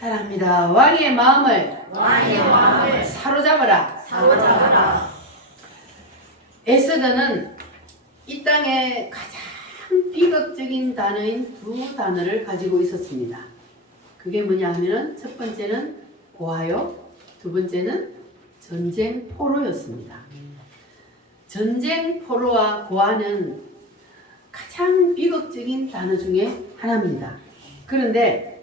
사랑합니다. 왕의 마음을 사로잡아라. 에스더는 이 땅에 가장 비극적인 단어인 두 단어를 가지고 있었습니다. 그게 뭐냐 하면은 첫 번째는 고아요, 두 번째는 전쟁 포로였습니다. 전쟁 포로와 고아는 가장 비극적인 단어 중에 하나입니다. 그런데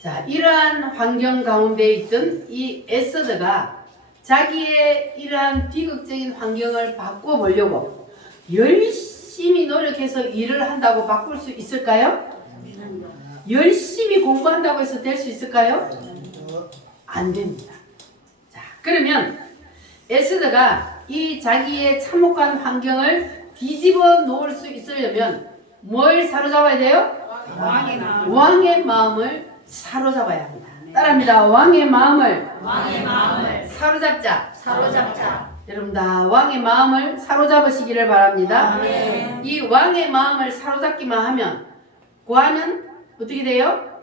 자, 이러한 환경 가운데 있던 이 에스더가 자기의 이러한 비극적인 환경을 바꿔보려고 열심히 노력해서 일을 한다고 바꿀 수 있을까요? 열심히 공부한다고 해서 될 수 있을까요? 안 됩니다. 자, 그러면 에스더가 이 자기의 참혹한 환경을 뒤집어 놓을 수 있으려면 뭘 사로잡아야 돼요? 왕의 마음을 사로잡아야 합니다. 따라합니다. 왕의 마음을 사로잡자. 여러분 다 왕의 마음을 사로잡으시기를 바랍니다. 아멘. 이 왕의 마음을 사로잡기만 하면 고아는 어떻게 돼요?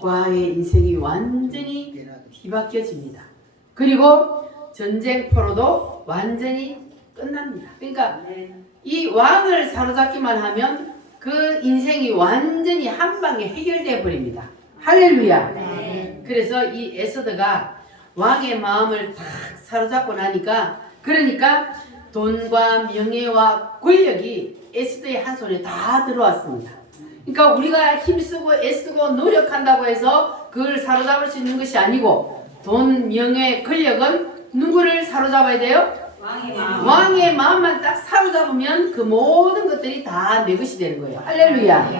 고아의 인생이 완전히 뒤바뀌어집니다. 그리고 전쟁 포로도 완전히 끝납니다. 그러니까 이 왕을 사로잡기만 하면 그 인생이 완전히 한 방에 해결되어 버립니다. 할렐루야. 그래서 이 에스더가 왕의 마음을 탁 사로잡고 나니까 그러니까 돈과 명예와 권력이 에스더의 한 손에 다 들어왔습니다. 그러니까 우리가 힘쓰고 애쓰고 노력한다고 해서 그걸 사로잡을 수 있는 것이 아니고 돈, 명예, 권력은 누구를 사로잡아야 돼요? 왕의 마음만 딱 사로잡으면 그 모든 것들이 다 내 것이 되는 거예요. 할렐루야.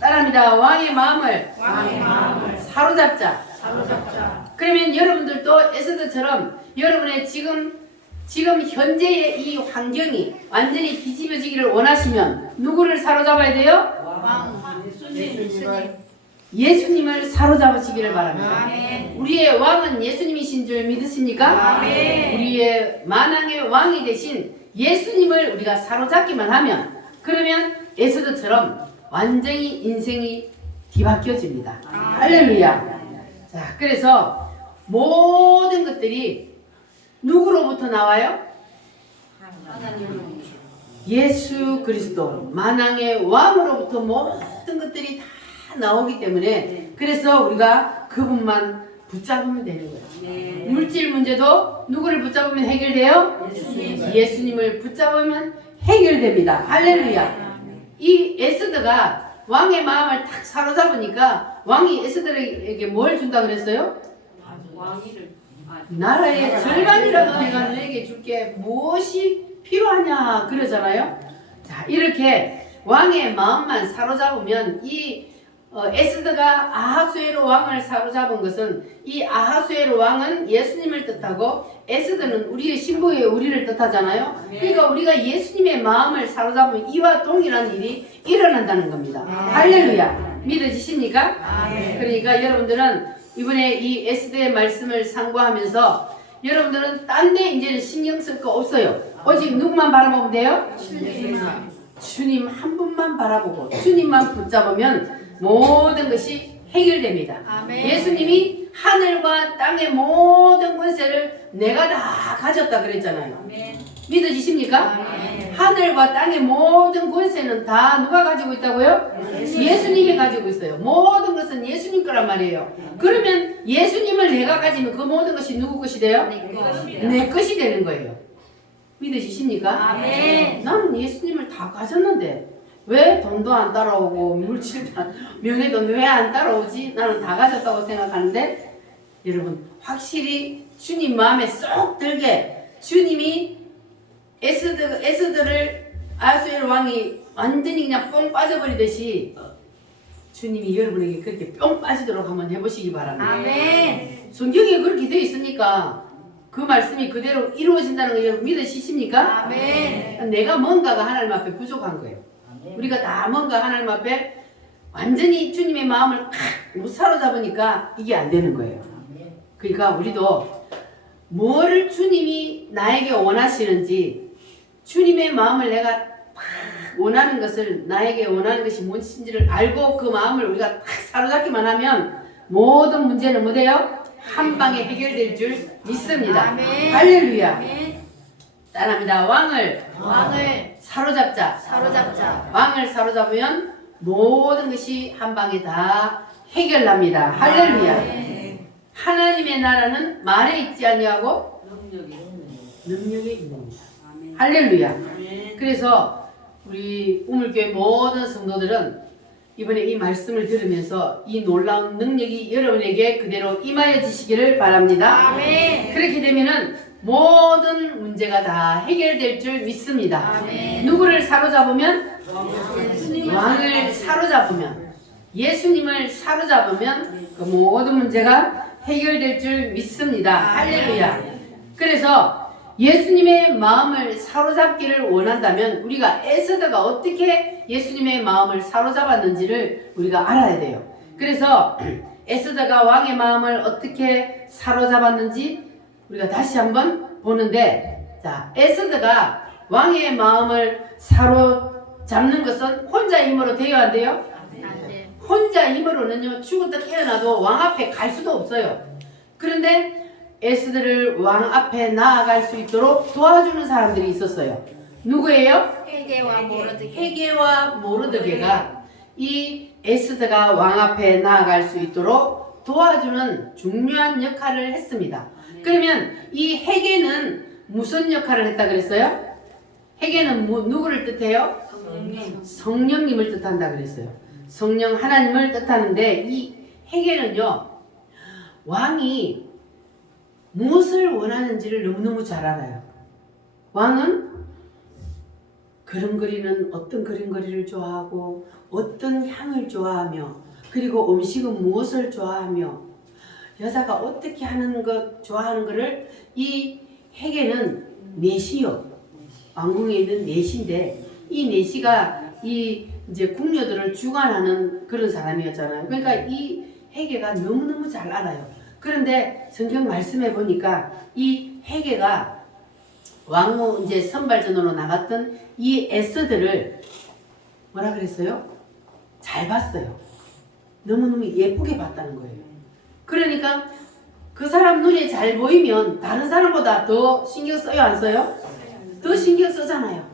따라합니다. 왕의 마음을 사로잡자. 그러면 여러분들도 에스더처럼 여러분의 지금 현재의 이 환경이 완전히 뒤집어지기를 원하시면 누구를 사로잡아야 돼요? 예수님을 사로잡으시기를 바랍니다. 우리의 왕은 예수님이신 줄 믿으십니까? 우리의 만왕의 왕이 되신 예수님을 우리가 사로잡기만 하면 그러면 에스더처럼 완전히 인생이 뒤바뀌어집니다. 할렐루야. 자, 그래서 모든 것들이 누구로부터 나와요? 예수 그리스도 만왕의 왕으로부터 모든 것들이 다 나오기 때문에 그래서 우리가 그분만 붙잡으면 되는 거예요. 물질 문제도 누구를 붙잡으면 해결돼요? 예수님을 붙잡으면 해결됩니다. 할렐루야. 이 에스더가 왕의 마음을 탁 사로잡으니까 왕이 에스더에게 뭘 준다 그랬어요? 나라의 절반이라도 내가 너에게 줄게. 무엇이 필요하냐 그러잖아요. 자, 이렇게 왕의 마음만 사로잡으면 이 에스더가 아하수에로 왕을 사로잡은 것은 이 아하수에로 왕은 예수님을 뜻하고 에스더는 우리의 신부의 우리를 뜻하잖아요. 그러니까 우리가 예수님의 마음을 사로잡으면 이와 동일한 일이 일어난다는 겁니다. 할렐루야. 믿어지십니까? 그러니까 여러분들은 이번에 이 에스더의 말씀을 상고하면서 여러분들은 딴 데 이제는 신경 쓸 거 없어요. 오직 누구만 바라보면 돼요? 주님 한 분만 바라보고 주님만 붙잡으면 모든 것이 해결됩니다. 예수님이 하늘과 땅의 모든 권세를 내가 다 가졌다 그랬잖아요. 믿어지십니까? 하늘과 땅의 모든 권세는 다 누가 가지고 있다고요? 예수님이 가지고 있어요. 모든 것은 예수님 거란 말이에요. 그러면 예수님을 내가 가지면 그 모든 것이 누구 것이 돼요? 내 것이 되는 거예요. 믿으십니까? 나는 예수님을 다 가졌는데 왜 돈도 안 따라오고 물질도 명예도 왜 안 따라오지? 나는 다 가졌다고 생각하는데 여러분 확실히 주님 마음에 쏙 들게 주님이 에스더를 아하수에로 왕이 완전히 그냥 뽕 빠져버리듯이 주님이 여러분에게 그렇게 뿅 빠지도록 한번 해보시기 바랍니다. 성경에 그렇게 되어 있으니까 그 말씀이 그대로 이루어진다는 걸 여러분 믿으시십니까? 내가 뭔가가 하나님 앞에 부족한 거예요. 우리가 다 뭔가 하나님 앞에 완전히 주님의 마음을 못 사로잡으니까 이게 안 되는 거예요. 그러니까 우리도 뭐를 주님이 나에게 원하시는지 주님의 마음을 내가 팍 원하는 것을 나에게 원하는 것이 무엇인지를 알고 그 마음을 우리가 딱 사로잡기만 하면 모든 문제는 뭐돼요? 한 방에 해결될 줄 믿습니다. 아멘. 할렐루야. 아멘. 따라합니다. 왕을 사로잡자. 왕을 사로잡으면 모든 것이 한 방에 다 해결납니다. 할렐루야. 아멘. 하나님의 나라는 말에 있지 아니하고 능력에 있습니다. 할렐루야. 그래서 우리 우물교회 모든 성도들은 이번에 이 말씀을 들으면서 이 놀라운 능력이 여러분에게 그대로 임하여지시기를 바랍니다. 아멘. 그렇게 되면은 모든 문제가 다 해결될 줄 믿습니다. 아멘. 누구를 사로잡으면? 예수님을 왕을 사로잡으면, 예수님을 사로잡으면 그 모든 문제가 해결될 줄 믿습니다. 할렐루야. 그래서 예수님의 마음을 사로잡기를 원한다면 우리가 에스더가 어떻게 예수님의 마음을 사로잡았는지를 우리가 알아야 돼요. 그래서 에스더가 왕의 마음을 어떻게 사로잡았는지 우리가 다시 한번 보는데, 자, 에스더가 왕의 마음을 사로잡는 것은 혼자 힘으로 되어야 안 돼요? 혼자 힘으로는요, 죽었다 깨어나도 왕 앞에 갈 수도 없어요. 그런데 에스더를 왕 앞에 나아갈 수 있도록 도와주는 사람들이 있었어요. 누구예요? 헤게와 모르드게. 헤게와 모르드게가 이 에스더가 왕 앞에 나아갈 수 있도록 도와주는 중요한 역할을 했습니다. 그러면 이 헤게는 무슨 역할을 했다 그랬어요? 헤게는 누구를 뜻해요? 성령님을 뜻한다 그랬어요. 성령 하나님을 뜻하는데 이 헤게는요, 왕이 무엇을 원하는지를 너무너무 잘 알아요. 왕은 그림그리는 어떤 그림그리를 좋아하고 어떤 향을 좋아하며, 그리고 음식은 무엇을 좋아하며, 여자가 어떻게 하는 것 좋아하는 것을 이 헤게는 내시요. 왕궁에 있는 내시인데 이 내시가 이 이제 궁녀들을 주관하는 그런 사람이었잖아요. 그러니까 이 헤게가 너무너무 잘 알아요. 그런데 성경 말씀해 보니까 이 헤게가 왕후 이제 선발전으로 나갔던 이 에스더를 뭐라 그랬어요? 잘 봤어요. 너무너무 예쁘게 봤다는 거예요. 그러니까 그 사람 눈에 잘 보이면 다른 사람보다 더 신경 써요, 안 써요? 더 신경 쓰잖아요.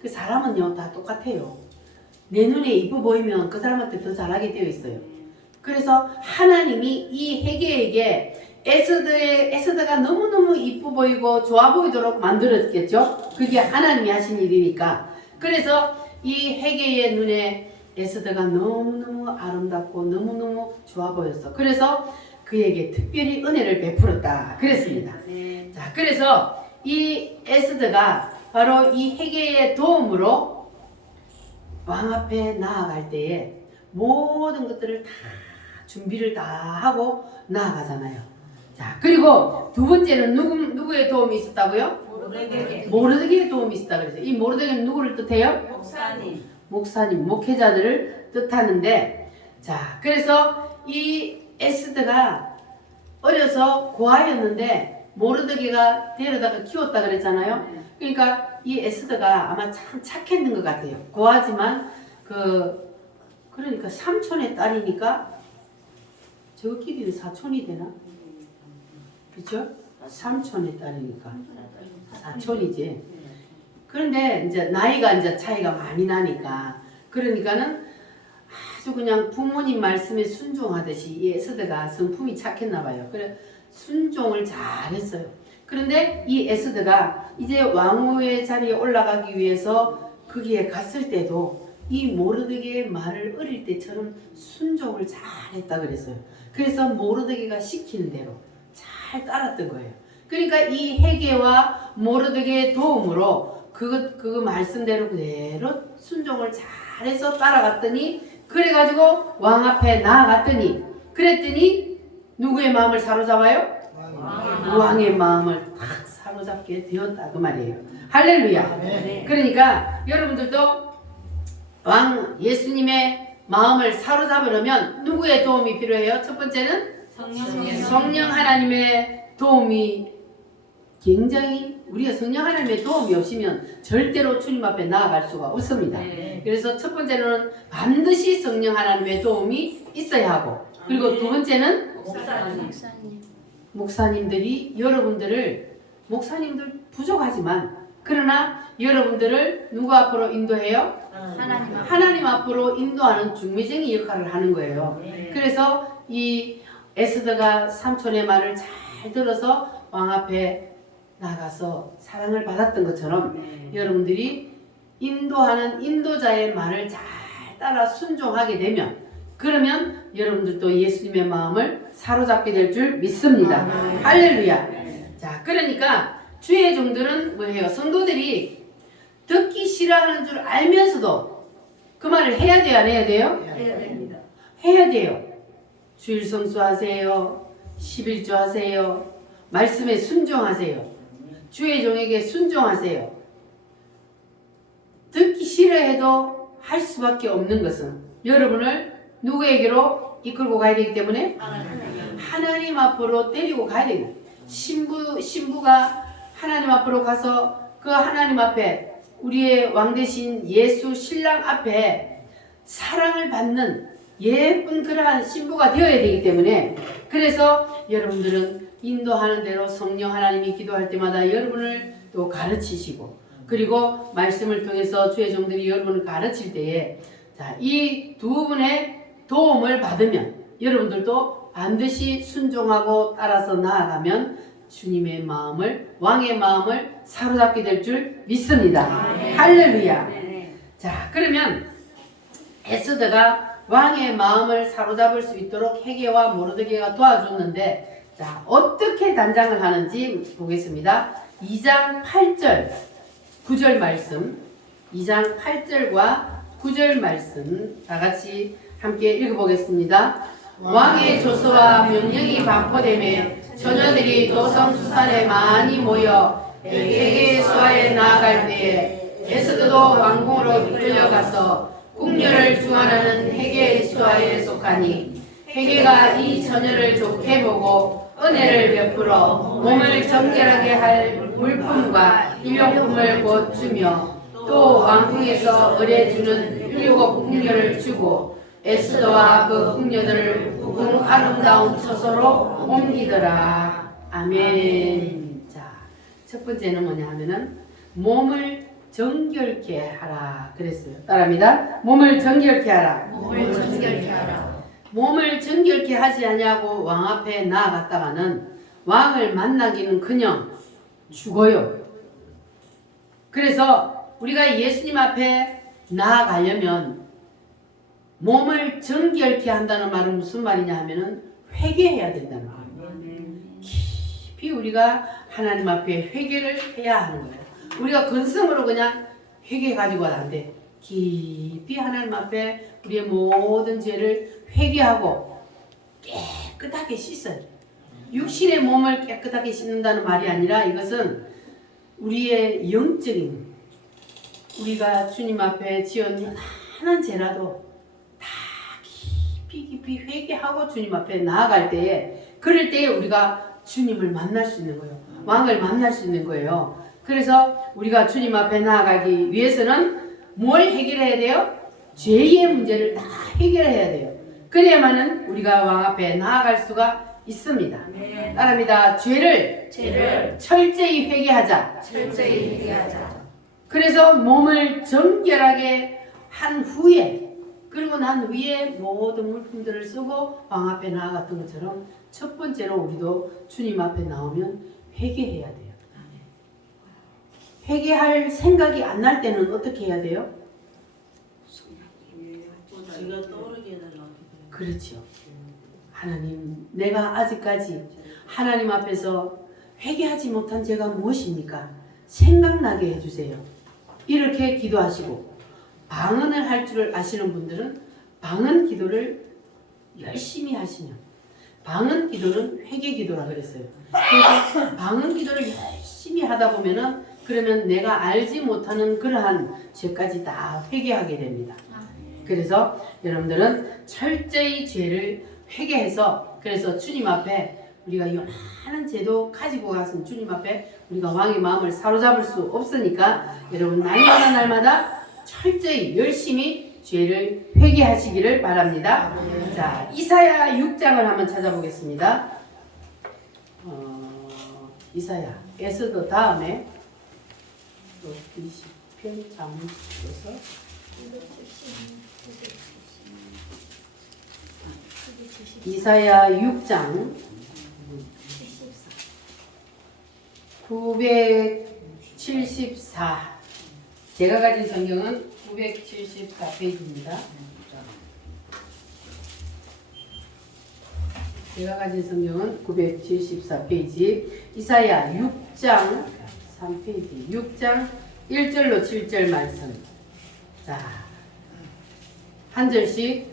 그 사람은요 다 똑같아요. 내 눈에 이뻐 보이면 그 사람한테 더 잘하게 되어 있어요. 그래서 하나님이 이 헤게에게 에스더가 너무너무 이뻐 보이고 좋아 보이도록 만들었겠죠. 그게 하나님이 하신 일이니까. 그래서 이 헤게의 눈에 에스더가 너무너무 아름답고 너무너무 좋아 보였어. 그래서 그에게 특별히 은혜를 베풀었다 그랬습니다. 자, 그래서 이 에스더가 바로 이 헤게의 도움으로 왕 앞에 나아갈 때에 모든 것들을 다 준비를 다 하고 나아가잖아요. 자, 그리고 두 번째는 누구의 도움이 있었다고요? 모르드게의 도움이 있었다 그랬어요. 이 모르드게는 누구를 뜻해요? 목사님, 목회자들을 뜻하는데, 자, 그래서 이 에스더가 어려서 고아였는데 모르드게가 데려다가 키웠다 그랬잖아요. 그러니까 이 에스더가 아마 참 착했는 것 같아요. 고아지만 그러니까 삼촌의 딸이니까 저끼리는 사촌이 되나? 그렇죠? 삼촌의 딸이니까 사촌이지. 그런데 이제 나이가 이제 차이가 많이 나니까, 그러니까는 아주 그냥 부모님 말씀에 순종하듯이 이 에스더가 성품이 착했나 봐요. 그래 순종을 잘했어요. 그런데 이 에스더가 이제 왕후의 자리에 올라가기 위해서 거기에 갔을 때도 이 모르드게의 말을 어릴 때처럼 순종을 잘했다 그랬어요. 그래서 모르드게가 시키는 대로 잘 따랐던 거예요. 그러니까 이 헤게와 모르드게의 도움으로 그거 말씀대로 그대로 순종을 잘해서 따라갔더니, 그래가지고 왕 앞에 나아갔더니, 그랬더니 누구의 마음을 사로잡아요? 왕의 마음을 딱 사로잡게 되었다 그 말이에요. 할렐루야. 그러니까 여러분들도 왕 예수님의 마음을 사로잡으려면 누구의 도움이 필요해요? 첫 번째는 성령 하나님의 도움이 굉장히 우리가 성령 하나님의 도움이 없으면 절대로 주님 앞에 나아갈 수가 없습니다. 그래서 첫 번째는 반드시 성령 하나님의 도움이 있어야 하고, 그리고 두 번째는 목사님. 목사님들이 목사님들 부족하지만 그러나 여러분들을 누구 앞으로 인도해요? 하나님 앞으로 인도하는 중매쟁이 역할을 하는 거예요. 그래서 이 에스더가 삼촌의 말을 잘 들어서 왕 앞에 나가서 사랑을 받았던 것처럼 여러분들이 인도하는 인도자의 말을 잘 따라 순종하게 되면, 그러면 여러분들도 예수님의 마음을 사로잡게 될 줄 믿습니다. 할렐루야. 자, 그러니까 주의 종들은 뭐예요? 성도들이 듣기 싫어하는 줄 알면서도 그 말을 해야 돼요, 안 해야 돼요? 해야 됩니다. 해야 돼요. 주일 성수하세요. 11조 하세요. 말씀에 순종하세요. 주의 종에게 순종하세요. 듣기 싫어해도 할 수밖에 없는 것은 여러분을 누구에게로 이끌고 가야 되기 때문에 하나님 앞으로 데리고 가야 됩니다. 신부가 하나님 앞으로 가서 그 하나님 앞에 우리의 왕 대신 예수 신랑 앞에 사랑을 받는 예쁜 그러한 신부가 되어야 되기 때문에, 그래서 여러분들은 인도하는 대로 성령 하나님이 기도할 때마다 여러분을 또 가르치시고, 그리고 말씀을 통해서 주의 종들이 여러분을 가르칠 때에 이 두 분의 도움을 받으면 여러분들도 반드시 순종하고 따라서 나아가면 주님의 마음을, 왕의 마음을 사로잡게 될 줄 믿습니다. 할렐루야. 자, 그러면 에스더가 왕의 마음을 사로잡을 수 있도록 헤게와 모르드게가 도와줬는데, 자, 어떻게 단장을 하는지 보겠습니다. 2장 8절 9절 말씀, 2장 8절과 9절 말씀 다 같이 함께 읽어보겠습니다. 왕의 조서와 명령이 반포되매 처녀들이 도성수산에 많이 모여 헤게의 수하에 나아갈 때에 에스더도 왕궁으로 이끌려가서 궁녀를 중환하는 헤게의 수하에 속하니, 헤게가 이 처녀를 좋게 보고 은혜를 베풀어 몸을 정결하게 할 물품과 일용품을 곧 주며, 또 왕궁에서 의뢰주는 7 궁녀를 주고 에스더와 그 궁녀들을 궁 아름다운 처소로 옮기더라. 아멘. 자, 첫 번째는 뭐냐 하면은 몸을 정결케 하라 그랬어요. 따라합니다. 몸을 정결케 하라. 몸을 정결케 하라. 몸을 정결케 하지 않냐고 왕 앞에 나아갔다가는 왕을 만나기는 그냥 죽어요. 그래서 우리가 예수님 앞에 나아가려면 몸을 정결케 한다는 말은 무슨 말이냐 하면은 회개해야 된다는 거예요. 깊이 우리가 하나님 앞에 회개를 해야 하는 거예요. 우리가 근성으로 그냥 회개 가지고는 안 돼. 깊이 하나님 앞에 우리의 모든 죄를 회개하고 깨끗하게 씻어요. 육신의 몸을 깨끗하게 씻는다는 말이 아니라 이것은 우리의 영적인, 우리가 주님 앞에 지은 많은 죄라도 다 깊이 회개하고 주님 앞에 나아갈 때에, 그럴 때에 우리가 주님을 만날 수 있는 거예요. 왕을 만날 수 있는 거예요. 그래서 우리가 주님 앞에 나아가기 위해서는 뭘 해결해야 돼요? 죄의 문제를 다 해결해야 돼요. 그래야만은 우리가 왕 앞에 나아갈 수가 있습니다. 따라합니다. 죄를 철저히 회개하자. 철저히 회개하자. 그래서 몸을 정결하게 한 후에, 그리고 난 후에 모든 물품들을 쓰고 왕 앞에 나아갔던 것처럼 첫 번째로 우리도 주님 앞에 나오면 회개해야 돼요. 회개할 생각이 안 날 때는 어떻게 해야 돼요? 지가 떠오르게 해달라고. 그렇죠. 하나님, 내가 아직까지 하나님 앞에서 회개하지 못한 죄가 무엇입니까? 생각나게 해주세요. 이렇게 기도하시고, 방언을 할 줄을 아시는 분들은 방언 기도를 열심히 하시면, 방언 기도는 회개 기도라 그랬어요. 그래서 방언 기도를 열심히 하다 보면은, 그러면 내가 알지 못하는 그러한 죄까지 다 회개하게 됩니다. 그래서 여러분들은 철저히 죄를 회개해서, 그래서 주님 앞에 우리가 이 많은 죄도 가지고 가서 주님 앞에 우리가 왕의 마음을 사로잡을 수 없으니까 여러분 날마다 철저히 열심히 죄를 회개하시기를 바랍니다. 자, 이사야 6장을 한번 찾아보겠습니다. 이사야, 에스더 다음에 또 20편 잠을 줘서 이사야 6장 974 제가 가진 성경은 974페이지입니다. 제가 가진 성경은 974페이지 이사야 6장 3페이지 6장 1절로 7절 말씀. 자, 한 절씩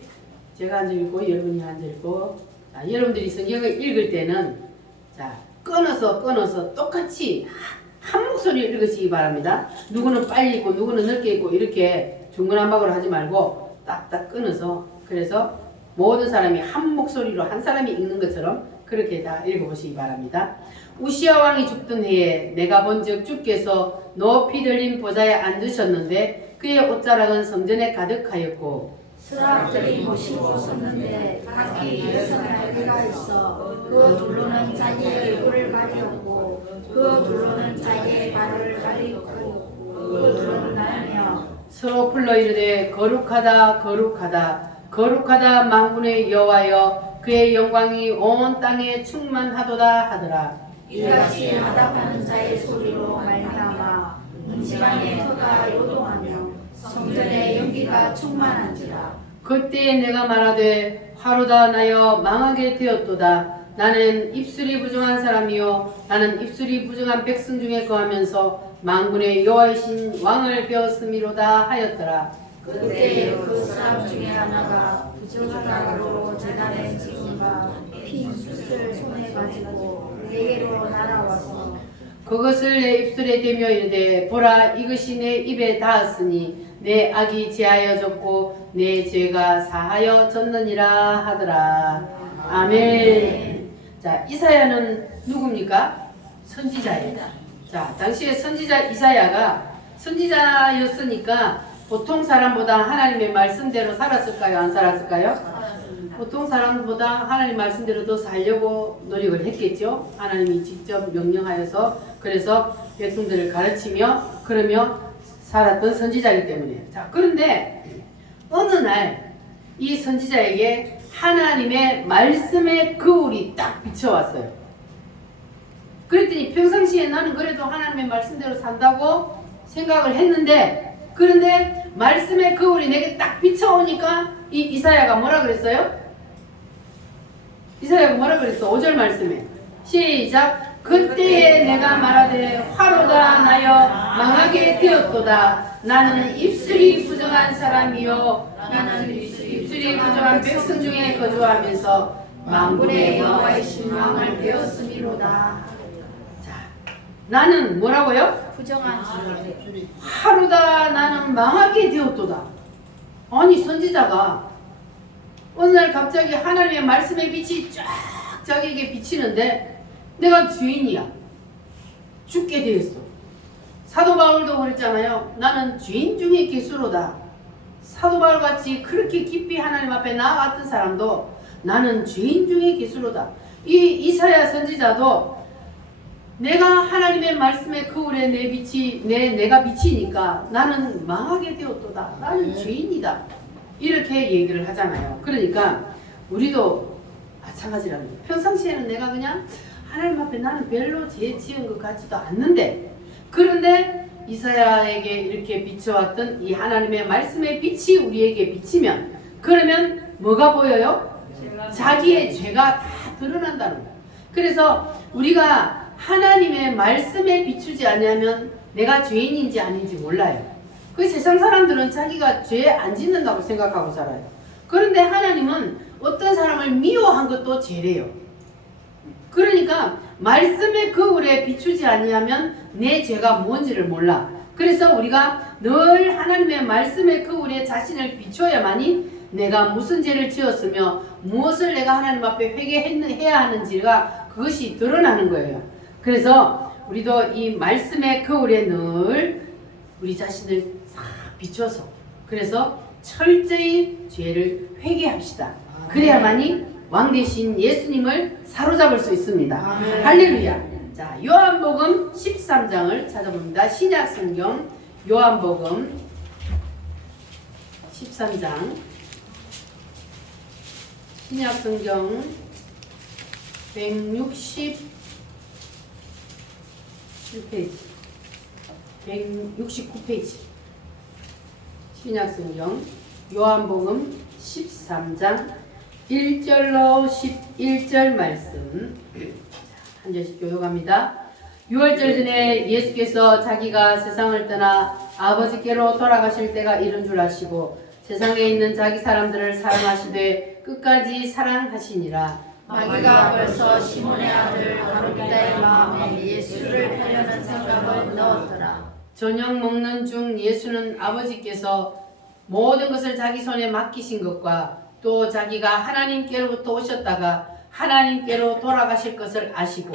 제가 한 절 읽고 여러분이 한 절 읽고 자, 여러분들이 성경을 읽을 때는 자, 끊어서 똑같이 한 목소리로 읽으시기 바랍니다. 누구는 빨리 읽고 누구는 늦게 읽고 이렇게 중구난방으로 하지 말고 딱딱 끊어서 그래서 모든 사람이 한 목소리로 한 사람이 읽는 것처럼 그렇게 다 읽어보시기 바랍니다. 우시야 왕이 죽던 해에 내가 본즉 주께서 높이 들린 보좌에 앉으셨는데 그의 옷자락은 성전에 가득하였고 스라들이 모시고 섰는데 각기 6날개가 있어 그 둘로는 자기의 얼굴을 가리었고 그 둘로는 자기의 발을 가리었고 그 둘로는 날며 서로 불러 이르되 거룩하다 거룩하다 거룩하다 만군의 여호와여 그의 영광이 온 땅에 충만하도다 하더라. 이같이 하답하는 자의 소리로 말미암아 문지방의 터가 요동하며 성전의 연기가 충만한지라. 그때에 내가 말하되 화로다 나여 망하게 되었도다. 나는 입술이 부정한 사람이요 나는 입술이 부정한 백성 중에 거하면서 만군의 여호와이신 왕을 배웠음이로다 하였더라. 그때 그 사람 중에 하나가 부정하다로 제단에 찍은가 핀 숯을 손에 가지고 내게로 날아와서 그것을 내 입술에 대며 이르되 보라 이것이 내 입에 닿았으니 내 악이 제하여졌고 내 죄가 사하여 졌느니라 하더라. 아멘. 자, 이사야는 누굽니까? 선지자예요. 자, 당시에 선지자 이사야가 선지자였으니까 보통 사람보다 하나님의 말씀대로 살았을까요? 안 살았을까요? 보통 사람보다 하나님 말씀대로 더 살려고 노력을 했겠죠. 하나님이 직접 명령하여서 그래서 백성들을 가르치며 그러며 살았던 선지자이기 때문에. 자, 그런데 어느 날 이 선지자에게 하나님의 말씀의 거울이 딱 비춰왔어요. 그랬더니 평상시에 나는 그래도 하나님의 말씀대로 산다고 생각을 했는데 그런데 말씀의 거울이 내게 딱 비춰오니까 이 이사야가 뭐라 그랬어요? 이사야가 뭐라 그랬어? 5절 말씀에 시작. 그때에 내가 말하되 화로다 나여 망하게 되었도다. 나는 입술이 부정한 사람이요 나는 입술이 부정한 백성 중에 거주하면서 만군의 여호와이신 왕을 배웠음이로다. 자, 나는 뭐라고요? 부정한 하루다 나는 망하게 되었도다. 아니 선지자가 어느 날 갑자기 하나님의 말씀의 빛이 쫙 자기에게 비치는데 내가 죄인이야. 죽게 되었어. 사도 바울도 그랬잖아요. 나는 죄인 중에 괴수로다. 사도 바울 같이 그렇게 깊이 하나님 앞에 나아갔던 사람도 나는 죄인 중에 괴수로다. 이 이사야 선지자도 내가 하나님의 말씀의 거울에 내가 비치니까 나는 망하게 되었도다. 나는 죄인이다. 이렇게 얘기를 하잖아요. 그러니까 우리도 마찬가지라는 거예요. 평상시에는 내가 그냥 하나님 앞에 나는 별로 죄 지은 것 같지도 않는데 그런데 이사야에게 이렇게 비춰왔던 이 하나님의 말씀의 빛이 우리에게 비치면 그러면 뭐가 보여요? 자기의 죄가 다 드러난다는 거예요. 그래서 우리가 하나님의 말씀에 비추지 않으면 내가 죄인인지 아닌지 몰라요. 그 세상 사람들은 자기가 죄 안 짓는다고 생각하고 살아요. 그런데 하나님은 어떤 사람을 미워한 것도 죄래요. 그러니까 말씀의 거울에 비추지 아니하면 내 죄가 뭔지를 몰라. 그래서 우리가 늘 하나님의 말씀의 거울에 자신을 비춰야만이 내가 무슨 죄를 지었으며 무엇을 내가 하나님 앞에 회개해야 하는지가 그것이 드러나는 거예요. 그래서 우리도 이 말씀의 거울에 늘 우리 자신을 싹 비춰서 그래서 철저히 죄를 회개합시다. 그래야만이 왕 대신 예수님을 사로잡을 수 있습니다. 할렐루야. 자, 요한복음 13장을 찾아봅니다. 신약 성경 요한복음 13장 신약 성경 167페이지 169페이지 신약 성경 요한복음 13장 1절로 11절 말씀 한 절씩 교독합니다. 6월절 전에 예수께서 자기가 세상을 떠나 아버지께로 돌아가실 때가 이른 줄 아시고 세상에 있는 자기 사람들을 사랑하시되 끝까지 사랑하시니라. 마귀가 벌써 시몬의 아들 가룟유다의 마음에 예수를 패려는 생각을 넣었더라. 저녁 먹는 중 예수는 아버지께서 모든 것을 자기 손에 맡기신 것과 또 자기가 하나님께로부터 오셨다가 하나님께로 돌아가실 것을 아시고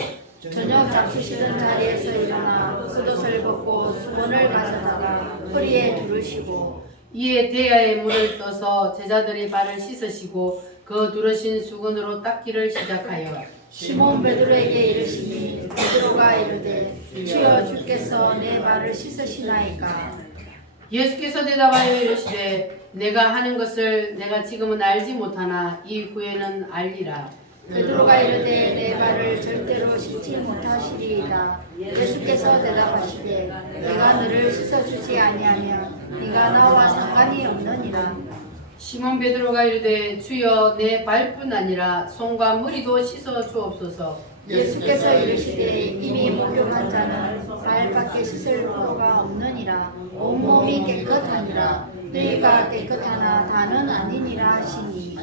저녁 잡수시던 자리에서 일어나 겉옷을 벗고 수건을 가져다가 허리에 두르시고 이에 대야에 물을 떠서 제자들의 발을 씻으시고 그 두르신 수건으로 닦기를 시작하여 시몬 베드로에게 이르시니 베드로가 이르되 주여 주께서 내 발을 씻으시나이까. 예수께서 대답하여 이르시되 내가 하는 것을 내가 지금은 알지 못하나 이후에는 알리라. 베드로가 이르되 내 발을 절대로 씻지 못하시리이다. 예수께서 대답하시되 내가 너를 씻어주지 아니하면 네가 나와 상관이 없느니라. 시몬 베드로가 이르되 주여 내 발뿐 아니라 손과 머리도 씻어 주옵소서. 예수께서 이르시되 이미 목욕한 자는 발밖에 씻을 필요가 없느니라. 온몸이 깨끗하니라. 너희가 깨끗하나 다는 아니니라 하시니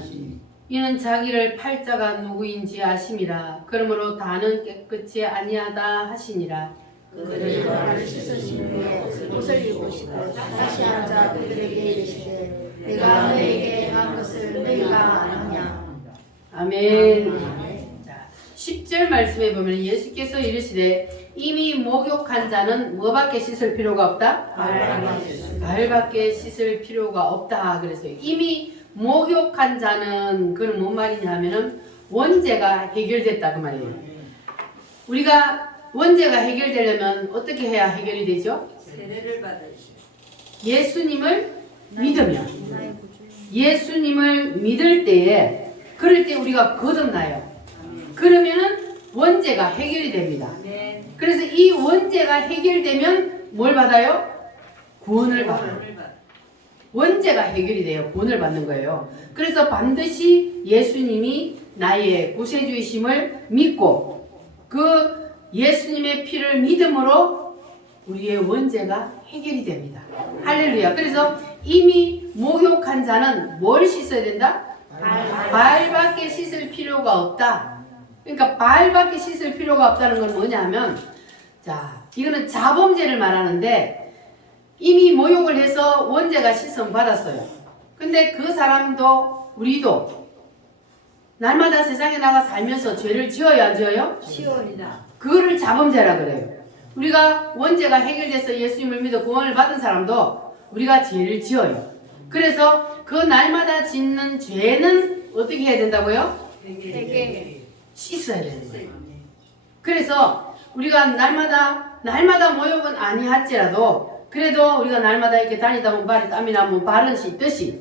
이는 자기를 팔자가 누구인지 아심이라. 그러므로 다는 깨끗이 아니하다 하시니라. 그들이 발을 씻으신 후에 옷을 입으시고 다시 앉아 그들에게 이르시되 내가 너희에게 행한 것을 너희가 아느냐. 아멘. 자, 10절 말씀에 보면 예수께서 이르시되 이미 목욕한 자는 뭐밖에 씻을 필요가 없다? 발밖에 씻을 필요가 없다 그랬어요. 이미 목욕한 자는 그건 뭔 말이냐 하면은 원죄가 해결됐다 그 말이에요. 우리가 원죄가 해결되려면 어떻게 해야 해결이 되죠? 세례를 받으시. 예수님을 믿으면 예수님을 믿을 때에 그럴 때 우리가 거듭나요. 그러면은 원죄가 해결이 됩니다. 그래서 이 원죄가 해결되면 뭘 받아요? 구원을 받아요. 원죄가 해결이 돼요. 구원을 받는 거예요. 그래서 반드시 예수님이 나의 구세주이심을 믿고 그 예수님의 피를 믿음으로 우리의 원죄가 해결이 됩니다. 할렐루야. 그래서 이미 목욕한 자는 뭘 씻어야 된다? 발밖에 씻을 필요가 없다. 그러니까 발밖에 씻을 필요가 없다는 건 뭐냐면 자, 이거는 자범죄를 말하는데 이미 모욕을 해서 원죄가 씻음 받았어요. 근데 그 사람도 우리도 날마다 세상에 나가 살면서 죄를 지어요 안 지어요? 시온이다. 그거를 자범죄라 그래요. 우리가 원죄가 해결돼서 예수님을 믿어 구원을 받은 사람도 우리가 죄를 지어요. 그래서 그 날마다 짓는 죄는 어떻게 해야 된다고요? 되게 씻어야 되는 거예요. 그래서 우리가 날마다 모욕은 아니할지라도 그래도 우리가 날마다 이렇게 다니다 보면 발에 땀이 나면 발은 씻듯이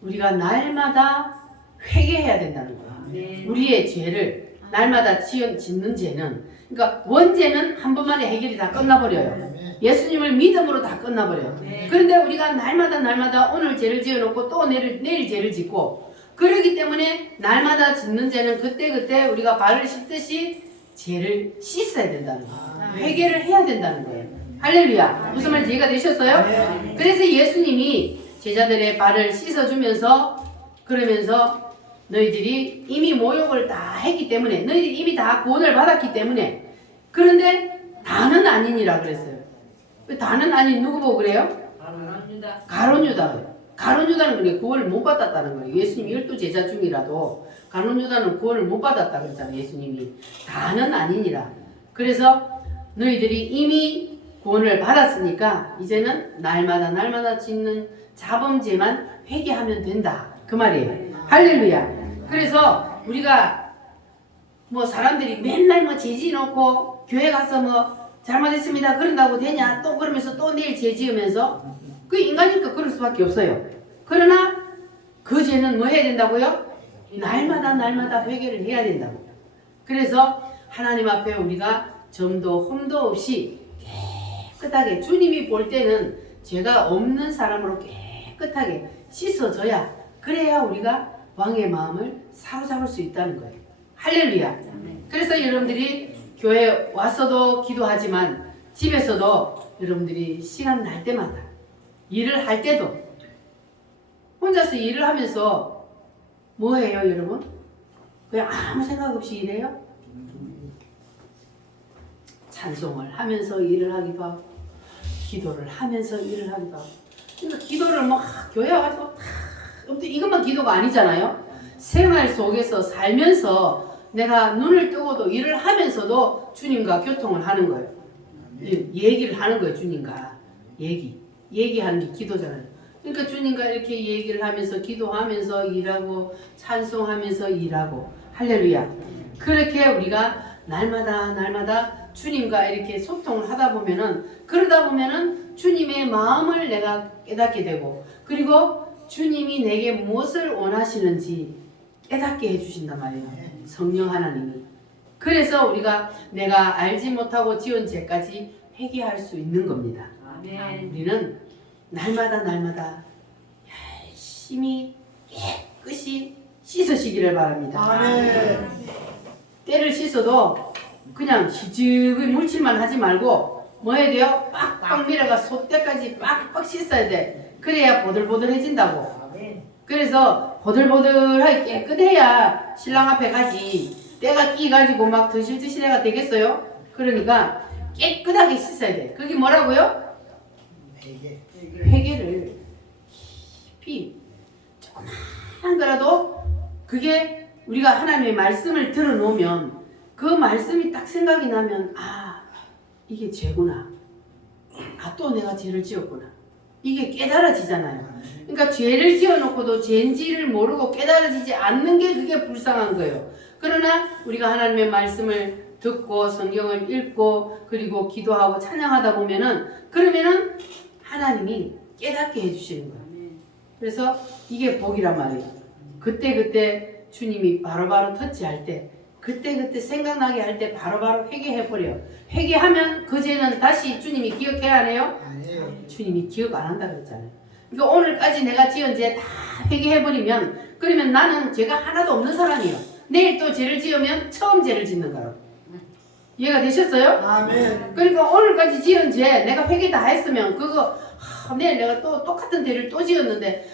우리가 날마다 회개해야 된다는 거예요. 우리의 죄를 날마다 짓는 죄는 그러니까 원죄는 한 번만에 해결이 다 끝나버려요. 예수님을 믿음으로 다 끝나버려요. 그런데 우리가 날마다 오늘 죄를 지어놓고 또 내일 죄를 짓고 그러기 때문에 날마다 짓는 죄는 그때 우리가 발을 씻듯이 죄를 씻어야 된다는 거예요. 회개를 해야 된다는 거예요. 할렐루야. 무슨 말인지 이해가 되셨어요? 그래서 예수님이 제자들의 발을 씻어주면서 그러면서 너희들이 이미 모욕을 다 했기 때문에 너희들이 이미 다 구원을 받았기 때문에 그런데 다는 아니니라 그랬어요. 다는 아닌 누구 보고 그래요? 가룟 유다. 가룟 유다는 그래 구원을 못 받았다는 거예요. 예수님 12제자 중이라도 가룟 유다는 구원을 못 받았다 그랬잖아요. 예수님이 다는 아니니라. 그래서 너희들이 이미 구원을 받았으니까 이제는 날마다 짓는 자범죄만 회개하면 된다 그 말이에요. 할렐루야. 그래서 우리가 뭐 사람들이 맨날 뭐 죄지 놓고 교회 가서 뭐 잘못했습니다 그런다고 되냐 또 그러면서 또 내일 죄 지으면서 그 인간이니까 그럴 수밖에 없어요. 그러나 그 죄는 뭐 해야 된다고요? 날마다 회개를 해야 된다고. 그래서 하나님 앞에 우리가 점도 흠도 없이 깨끗하게 주님이 볼 때는 죄가 없는 사람으로 깨끗하게 씻어져야 그래야 우리가 왕의 마음을 사로잡을 수 있다는 거예요. 할렐루야. 그래서 여러분들이 교회 와서도 기도하지만 집에서도 여러분들이 시간 날 때마다 일을 할 때도 혼자서 일을 하면서 뭐 해요 여러분? 그냥 아무 생각 없이 일해요? 찬송을 하면서 일을 하기도 하고 기도를 하면서 일을 하기도 하고. 그러니까 기도를 막 교회 와가지고 이것만 기도가 아니잖아요. 생활 속에서 살면서 내가 눈을 뜨고도 일을 하면서도 주님과 교통을 하는 거예요. 얘기를 하는 거예요. 주님과 얘기하는 게 기도잖아요. 그러니까 주님과 이렇게 얘기를 하면서 기도하면서 일하고 찬송하면서 일하고. 할렐루야. 그렇게 우리가 날마다 주님과 이렇게 소통을 하다 보면은 그러다 보면은 주님의 마음을 내가 깨닫게 되고 그리고 주님이 내게 무엇을 원하시는지 깨닫게 해주신단 말이에요. 성령 하나님이. 그래서 우리가 내가 알지 못하고 지은 죄까지 회개할 수 있는 겁니다. 아멘. 우리는 날마다 열심히 깨끗이 씻으시기를 바랍니다. 아멘. 때를 씻어도 그냥 시집의 물칠만 하지 말고 뭐 해야 돼요? 빡빡 밀어가 속때까지 빡빡 씻어야 돼. 그래야 보들보들해진다고. 그래서 보들보들하게 깨끗해야 신랑 앞에 가지. 때가 끼가지고 막 드실드실해가 되겠어요? 그러니까 깨끗하게 씻어야 돼. 그게 뭐라고요? 회개를 깊이 조그만 거라도 그게 우리가 하나님의 말씀을 들어놓으면 그 말씀이 딱 생각이 나면 아 이게 죄구나. 아 또 내가 죄를 지었구나. 이게 깨달아지잖아요. 그러니까 죄를 지어놓고도 죄인지를 모르고 깨달아지지 않는 게 그게 불쌍한 거예요. 그러나 우리가 하나님의 말씀을 듣고 성경을 읽고 그리고 기도하고 찬양하다 보면은 그러면은 하나님이 깨닫게 해주시는 거예요. 그래서 이게 복이란 말이에요. 그때 주님이 바로바로 터치할 때 그때 생각나게 할 때 바로바로 회개해버려요. 회개하면 그 죄는 다시 주님이 기억해야 하네요? 아니에요. 주님이 기억 안 한다 그랬잖아요. 그러니까 오늘까지 내가 지은 죄 다 회개해버리면 그러면 나는 죄가 하나도 없는 사람이에요. 내일 또 죄를 지으면 처음 죄를 짓는 거라고. 이해가 되셨어요? 아멘. 그러니까 오늘까지 지은 죄 내가 회개 다 했으면 그거 내일 내가 또 똑같은 죄를 또 지었는데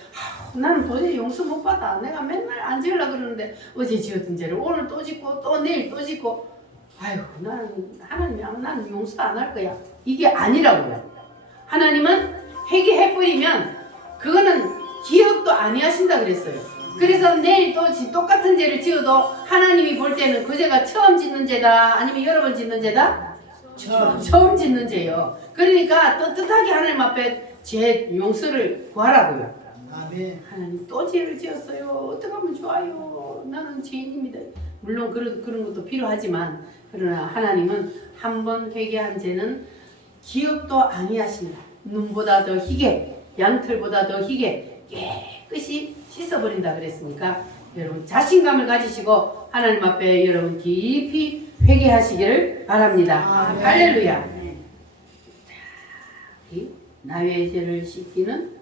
나는 도저히 용서 못 받아. 내가 맨날 안 지으려고 그러는데 어제 지었던 죄를 오늘 또 짓고 또 내일 또 짓고 아유 나는 하나님이 나는 용서 안 할 거야. 이게 아니라고요. 하나님은 회개해버리면 그거는 기억도 아니하신다 그랬어요. 그래서 내일 또 똑같은 죄를 지어도 하나님이 볼 때는 그 죄가 처음 짓는 죄다 아니면 여러 번 짓는 죄다? 처음 짓는 죄요. 그러니까 떳떳하게 하나님 앞에 죄 용서를 구하라고요. 아멘. 하나님 또 죄를 지었어요. 어떻게 하면 좋아요? 나는 죄인입니다. 물론 그런 것도 필요하지만 그러나 하나님은 한 번 회개한 죄는 기억도 아니하신다. 눈보다 더 희게 양털보다 더 희게 깨끗이 씻어버린다 그랬으니까 여러분 자신감을 가지시고 하나님 앞에 여러분 깊이 회개하시기를 바랍니다. 아멘. 할렐루야. 자, 이 나의 죄를 씻기는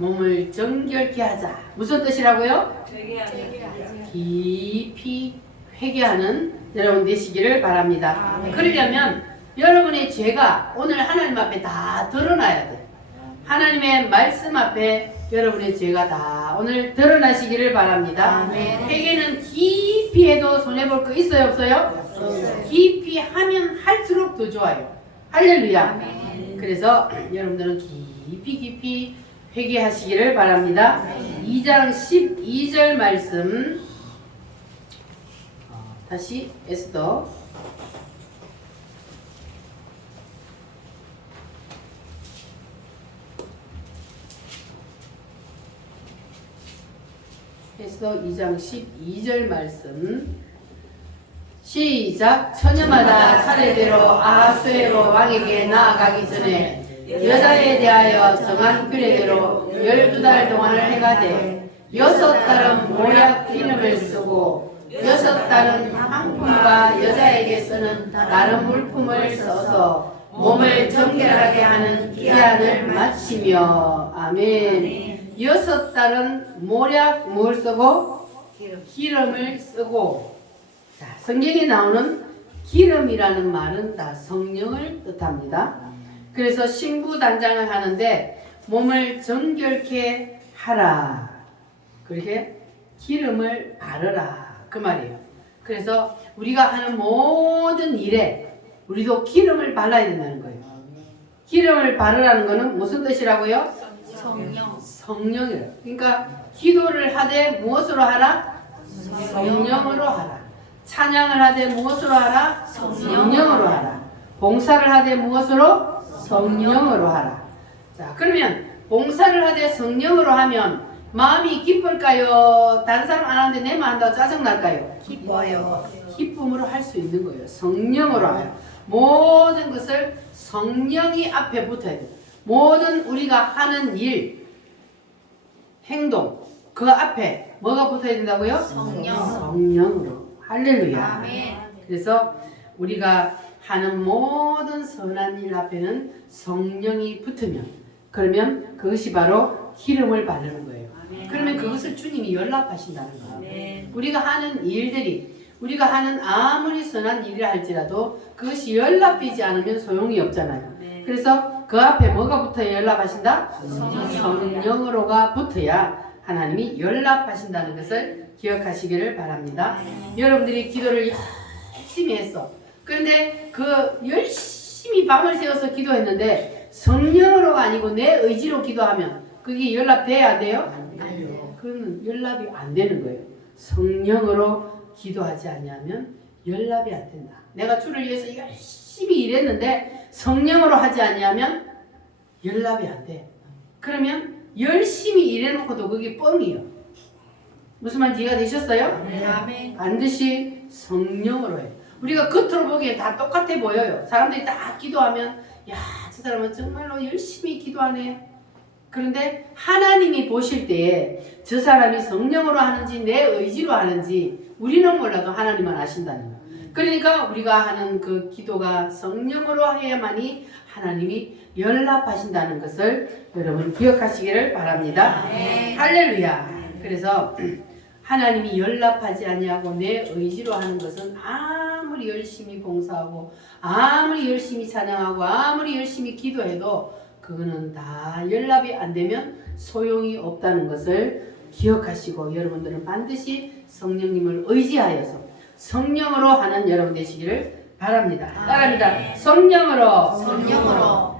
몸을 정결케 하자. 무슨 뜻이라고요? 깊이 회개하는 여러분 되시기를 바랍니다. 아멘. 그러려면 여러분의 죄가 오늘 하나님 앞에 다 드러나야 돼. 하나님의 말씀 앞에 여러분의 죄가 다 오늘 드러나시기를 바랍니다. 아멘. 회개는 깊이 해도 손해볼 거 있어요, 없어요? 깊이 하면 할수록 더 좋아요. 할렐루야. 아멘. 그래서 여러분들은 깊이 회개하시기를 바랍니다. 2장 12절 말씀 다시 에스더 에스더 2장 12절 말씀 시작. 처녀마다 차례대로 아하수에로 왕에게 나아가기 전에 여자에 대하여 정한 규례대로 12달 동안을 해가되 6달은 모략 기름을 쓰고 6달은 향품과 여자에게 쓰는 다른 물품을 써서 몸을 정결하게 하는 기한을 마치며 아멘. 6달은 모략 뭘 쓰고? 기름을 쓰고. 자, 성경에 나오는 기름이라는 말은 다 성령을 뜻합니다. 그래서 신부단장을 하는데 몸을 정결케 하라. 그렇게 기름을 바르라. 그 말이에요. 그래서 우리가 하는 모든 일에 우리도 기름을 발라야 된다는 거예요. 기름을 바르라는 거는 무슨 뜻이라고요? 성령이에요. 그러니까 기도를 하되 무엇으로 하라? 성령으로 하라. 찬양을 하되 무엇으로 하라? 성령으로 하라. 봉사를 하되 무엇으로? 성령으로 하라. 자, 그러면 봉사를 하되 성령으로 하면 마음이 기쁠까요? 다른 사람 안 하는데 내만 한다고 짜증날까요? 기뻐요. 기쁨으로 할 수 있는 거예요. 성령으로 하여. 모든 것을 성령이 앞에 붙어야 돼요. 모든 우리가 하는 일, 행동, 그 앞에 뭐가 붙어야 된다고요? 성령으로. 할렐루야. 아멘. 그래서 우리가 하는 모든 선한 일 앞에는 성령이 붙으면 그러면 그것이 바로 기름을 바르는 거예요. 그러면 그것을 주님이 연락하신다는 거예요. 우리가 하는 일들이 우리가 하는 아무리 선한 일이라 할지라도 그것이 연락되지 않으면 소용이 없잖아요. 그래서 그 앞에 뭐가 붙어야 연락하신다? 성령으로가 붙어야 하나님이 연락하신다는 것을 기억하시기를 바랍니다. 여러분들이 기도를 열심히 했어. 그런데 그 열심히 밤을 새워서 기도했는데 성령으로가 아니고 내 의지로 기도하면 그게 연락돼야 돼요? 그러면 연락이 안 되는 거예요. 성령으로 기도하지 않으면 연락이 안 된다. 내가 주를 위해서 열심히 일했는데 성령으로 하지 않으면 연락이 안 돼. 그러면 열심히 일해놓고도 그게 뻥이에요. 무슨 말인지 이해가 되셨어요? 아멘. 반드시 성령으로 해요. 우리가 겉으로 보기엔 다 똑같아 보여요. 사람들이 다 기도하면 야, 저 사람은 정말로 열심히 기도하네. 그런데 하나님이 보실 때에 저 사람이 성령으로 하는지 내 의지로 하는지 우리는 몰라도 하나님은 아신다는 거예요. 그러니까 우리가 하는 그 기도가 성령으로 해야만이 하나님이 연락하신다는 것을 여러분 기억하시기를 바랍니다. 할렐루야. 그래서 하나님이 연락하지 아니하고 내 의지로 하는 것은 아무리 열심히 봉사하고 아무리 열심히 찬양하고 아무리 열심히 기도해도 그거는 다 연락이 안 되면 소용이 없다는 것을 기억하시고 여러분들은 반드시 성령님을 의지하여서 성령으로 하는 여러분 되시기를 바랍니다. 따라합니다. 성령으로.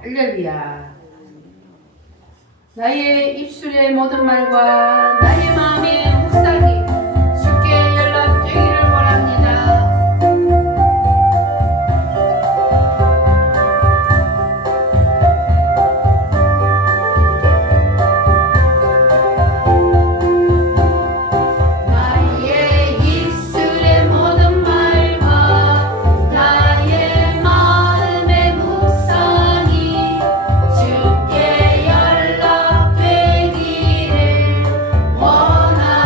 할렐루야. 나의 입술의 모든 말과 나의 마음의 묵상이 주께 연락되기를 원합니다. 나의 입술의 모든 말과 나의 마음의 묵상이 주께 연락되기를 원합니다.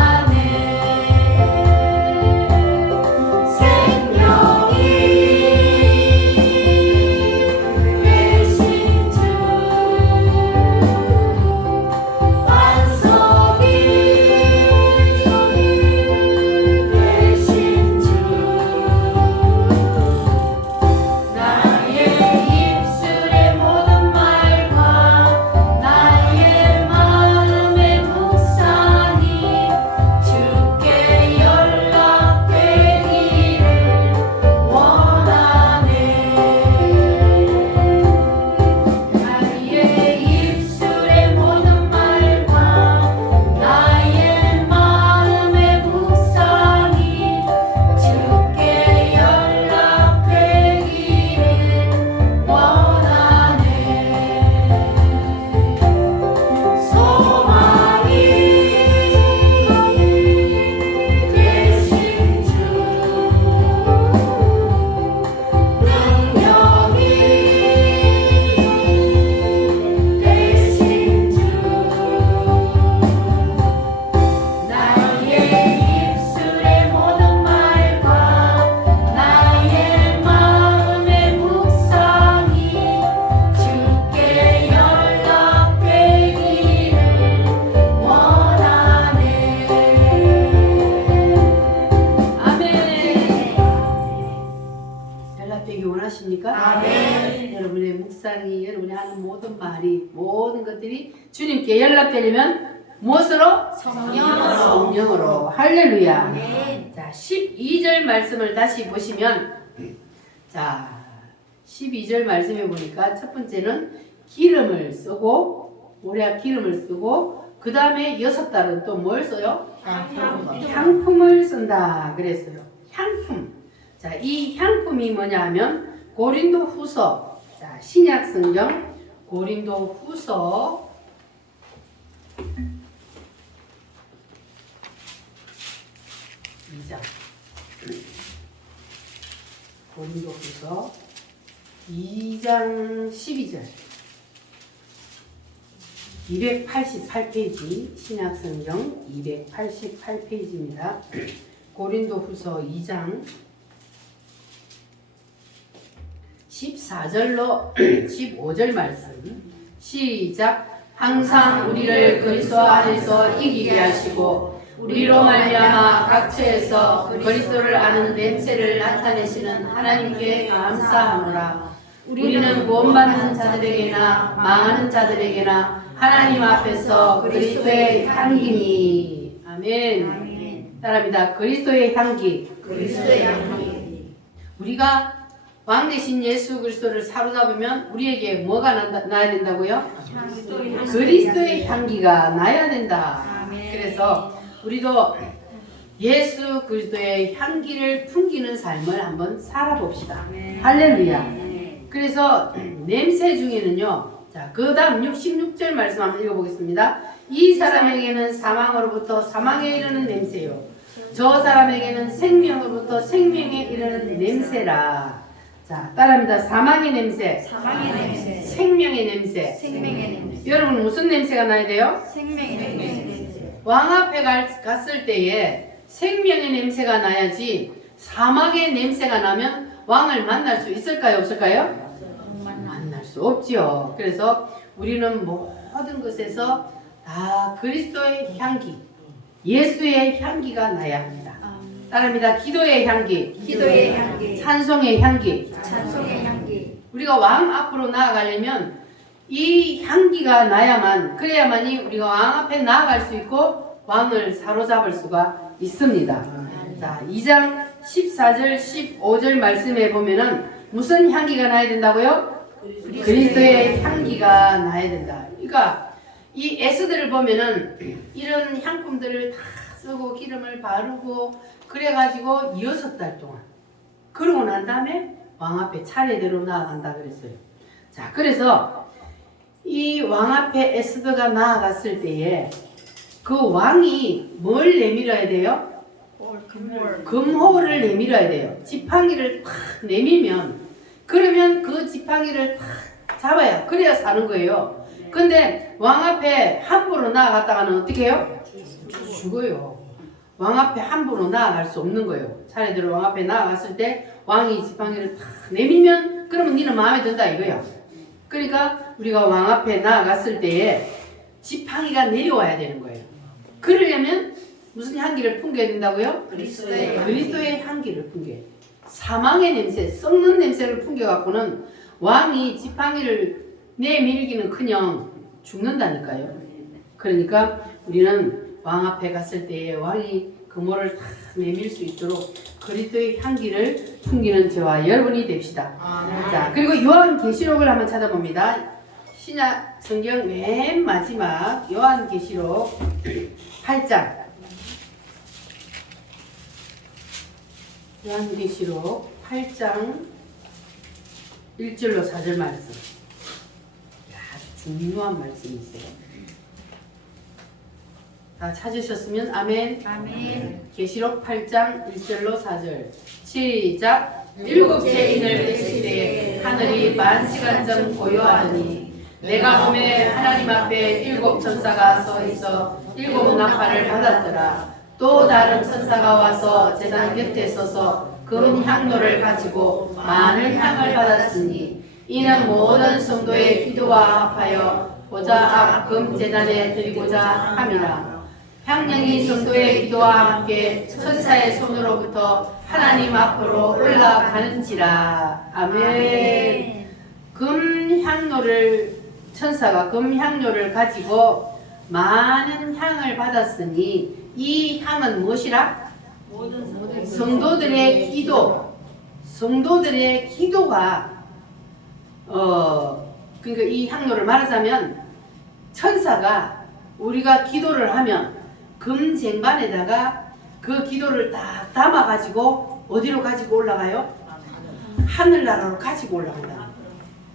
모든 말이 모든 것들이 주님께 연락되려면 무엇으로? 성령으로. 할렐루야. 아멘. 자, 12절 말씀을 다시 보시면, 자, 12절 말씀해 보니까 첫 번째는 기름을 쓰고, 올해 기름을 쓰고, 그 다음에 6달은 또 뭘 써요? 향품을 쓴다 그랬어요. 향품. 자, 이 향품이 뭐냐 하면 고린도 후서. 자, 신약 성경 고린도 후서 2장. 고린도 후서 2장 12절. 288페이지, 신약성경 288페이지입니다. 고린도 후서 2장 14절로 15절 말씀. 시작. 항상 우리를 그리스도 안에서 이기게 하시고 우리로 말미암아 각처에서 그리스도를 아는 냄새를 나타내시는 하나님께 감사하노라. 우리는 구원받는 자들에게나 망하는 자들에게나 하나님 앞에서 그리스도의 향기니. 아멘. 아멘. 따라합니다. 그리스도의 향기. 그리스도의 향기. 우리가 왕 대신 예수 그리스도를 사로잡으면 우리에게 뭐가 나야 된다고요? 그리스도의 향기가 나야 된다. 아멘. 그래서 우리도 예수 그리스도의 향기를 풍기는 삶을 한번 살아봅시다. 아멘. 할렐루야. 아멘. 그래서 냄새 중에는요. 자, 그 다음 16절 말씀 한번 읽어보겠습니다. 이 사람에게는 사망으로부터 사망에 이르는 냄새요. 저 사람에게는 생명으로부터 생명에 이르는 냄새라. 자, 따라합니다. 사망의 냄새, 사망의 냄새, 생명의 냄새. 생명의 냄새, 여러분 무슨 냄새가 나야 돼요? 생명의 냄새. 왕 앞에 갔을 때에 생명의 냄새가 나야지 사망의 냄새가 나면 왕을 만날 수 있을까요? 없을까요? 만날 수 없지요. 그래서 우리는 모든 것에서 다 그리스도의 향기, 예수의 향기가 나야 합니다. 따라합니다. 기도의 향기, 기도의 향기, 찬송의 향기. 찬송의 향기. 우리가 왕 앞으로 나아가려면 이 향기가 나야만, 그래야만이 우리가 왕 앞에 나아갈 수 있고 왕을 사로잡을 수가 있습니다. 자, 2장 14절 15절 말씀에 보면은 무슨 향기가 나야 된다고요? 그리스도의 향기가 나야 된다. 그러니까 이 에스더를 보면은 이런 향품들을 다 쓰고 기름을 바르고 그래가지고 6달 동안 그러고 난 다음에 왕 앞에 차례대로 나아간다 그랬어요. 자, 그래서 이 왕 앞에 에스더가 나아갔을 때에 그 왕이 뭘 내밀어야 돼요? 금호를 내밀어야 돼요. 지팡이를 탁 내밀면, 그러면 그 지팡이를 탁 잡아야, 그래야 사는 거예요. 근데 왕 앞에 함부로 나아갔다가는 어떻게 해요? 죽어요. 왕 앞에 함부로 나아갈 수 없는 거예요. 차례대로 왕 앞에 나아갔을 때 왕이 지팡이를 탁 내밀면 그러면 니는 마음에 든다 이거야. 그러니까 우리가 왕 앞에 나아갔을 때에 지팡이가 내려와야 되는 거예요. 그러려면 무슨 향기를 풍겨야 된다고요? 그리스도의 향기를 풍겨야 돼요. 사망의 냄새, 썩는 냄새를 풍겨갖고는 왕이 지팡이를 내밀기는커녕 죽는다니까요. 그러니까 우리는 왕 앞에 갔을 때에 왕이 금호를 다 내밀 수 있도록 그리스도의 향기를 풍기는 저와 여러분이 됩시다. 자, 그리고 요한계시록을 한번 찾아봅니다. 신약 성경 맨 마지막 요한계시록 8장. 요한계시록 8장 1절로 4절 말씀. 아주 중요한 말씀이 있어요. 다 찾으셨으면 아멘. 아멘. 계시록 8장 1절로 4절. 시작. 일곱째 인을 맺을 때에 하늘이 만시간쯤 고요하더니 내가 보매 하나님 앞에 일곱 천사가 서 있어 일곱 나팔을 받았더라. 또 다른 천사가 와서 제단 곁에 서서 금 향로를 가지고 많은 향을 받았으니 이는 모든 성도의 기도와 합하여 보좌 앞 금 제단에 드리고자 함이라. 향령이 성도의 기도와 함께 천사의 손으로부터 하나님 앞으로 올라가는지라. 아멘. 금 향로를 천사가 금향료를 가지고 많은 향을 받았으니 이 향은 무엇이라? 성도들의 기도가 그러니까 이 향료를 말하자면 천사가 우리가 기도를 하면 금쟁반에다가 그 기도를 딱 담아 가지고 어디로 가지고 올라가요? 하늘나라로 가지고 올라간다.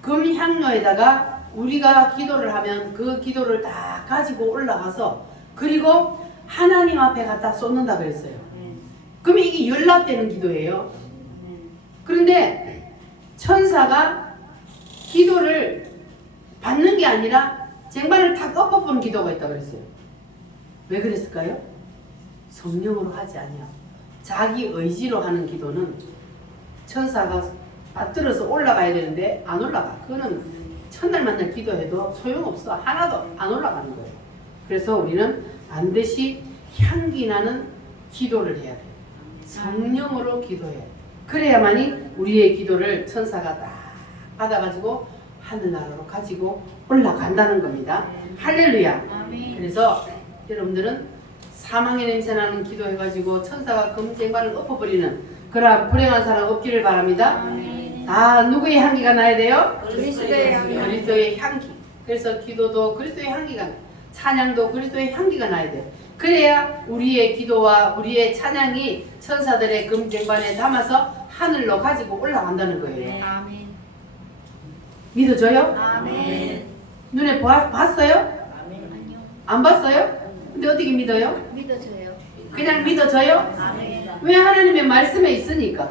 금향료에다가 우리가 기도를 하면 그 기도를 다 가지고 올라가서 그리고 하나님 앞에 갖다 쏟는다 그랬어요. 그러면 이게 연락되는 기도예요. 그런데 천사가 기도를 받는 게 아니라 쟁반을 탁 엎어보는 기도가 있다고 그랬어요. 왜 그랬을까요? 성령으로 하지 아니야. 자기 의지로 하는 기도는 천사가 받들어서 올라가야 되는데 안 올라가. 그거는 첫날 만날 기도해도 소용없어. 하나도 안 올라가는 거예요. 그래서 우리는 반드시 향기 나는 기도를 해야 돼요. 성령으로 기도해야 돼요. 그래야만이 우리의 기도를 천사가 딱 받아가지고 하늘나라로 가지고 올라간다는 겁니다. 할렐루야. 그래서 여러분들은 사망의 냄새나는 기도해가지고 천사가 금쟁반을 엎어버리는 그러한 불행한 사람 없기를 바랍니다. 다 누구의 향기가 나야 돼요? 그리스도의 향기. 그리스도의 향기. 그래서 기도도 그리스도의 향기가 나요. 찬양도 그리스도의 향기가 나야 돼요. 그래야 우리의 기도와 우리의 찬양이 천사들의 금쟁반에 담아서 하늘로 가지고 올라간다는 거예요. 아멘. 믿어져요? 아멘. 눈에 봤어요? 아니요. 안 봤어요? 근데 어떻게 믿어요? 믿어져요. 그냥 믿어져요? 아멘. 왜? 하나님의 말씀에 있으니까.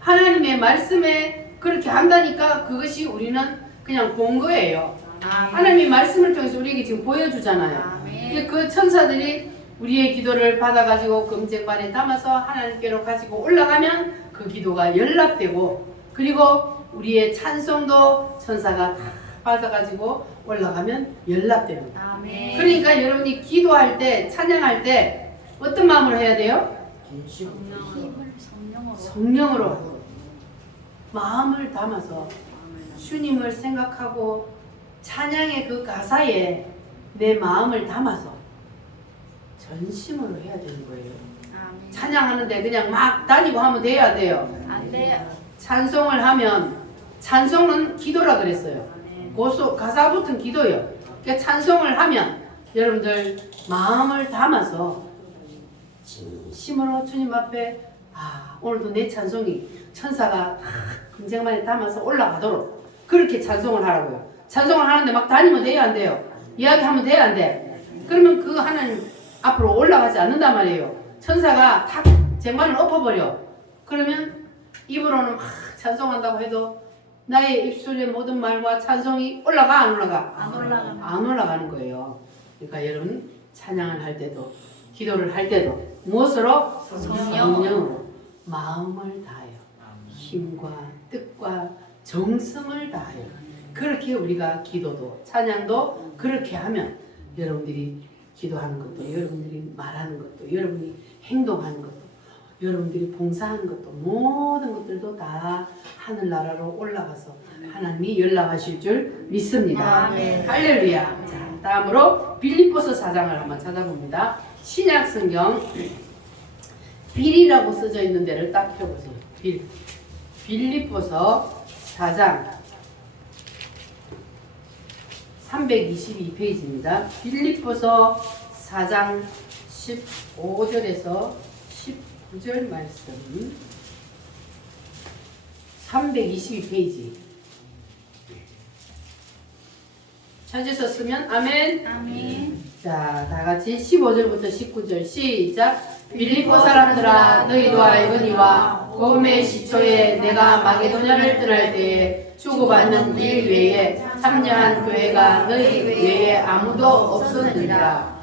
하나님의 말씀에 그렇게 한다니까 그것이 우리는 그냥 본 거예요. 하나님의 말씀을 통해서 우리에게 지금 보여주잖아요. 근데 그 천사들이 우리의 기도를 받아가지고 금쟁반에 담아서 하나님께로 가지고 올라가면 그 기도가 연락되고 그리고 우리의 찬송도 천사가 다 받아가지고 올라가면 연락됩니다. 아멘. 그러니까 여러분이 기도할 때 찬양할 때 어떤 마음으로 해야 돼요? 힘을 성령으로. 성령으로 하고 마음을 담아서 주님을 생각하고 찬양의 그 가사에 내 마음을 담아서 전심으로 해야 되는 거예요. 아멘. 찬양하는데 그냥 막 다니고 하면 돼요, 안 돼요? 안 돼요. 찬송을 하면 찬송은 기도라 그랬어요. 가사 붙은 기도예요. 그러니까 찬송을 하면 여러분들 마음을 담아서 진심으로 주님 앞에 오늘도 내 찬송이 천사가 금쟁반에 담아서 올라가도록 그렇게 찬송을 하라고요. 찬송을 하는데 막 다니면 돼요, 안 돼요? 이야기하면 돼요, 안 돼? 그러면 그 하나님 앞으로 올라가지 않는단 말이에요. 천사가 탁 쟁반을 엎어버려. 그러면 입으로는 막 찬송한다고 해도 나의 입술의 모든 말과 찬송이 올라가, 안 올라가? 안 올라가는 거예요. 그러니까 여러분 찬양을 할 때도 기도를 할 때도 무엇으로? 성령으로 마음을 다하여 힘과 뜻과 정성을 다하여 그렇게 우리가 기도도 찬양도 그렇게 하면 여러분들이 기도하는 것도 여러분들이 말하는 것도 여러분이 행동하는 것도 여러분들이 봉사하는 것도 모든 것들도 다 하늘나라로 올라가서 하나님이 연락하실 줄 믿습니다. 아멘. 할렐루야. 자, 다음으로 빌립보서 4장을 한번 찾아봅니다. 신약 성경 빌이라고 써져 있는 데를 딱 펴보세요. 빌립보서 4장 322페이지입니다. 빌립보서 4장 15절에서 19절 말씀 322페이지 찾으셨으면 아멘. 아멘. 자, 다같이 15절부터 19절 시작. 빌립보 사람들아 너희도 알거니와 복음의 시초에 내가 마게도냐를 떠날 때에 주고받는 일 외에 참여한 교회가 너희 외에 아무도 없었느니라.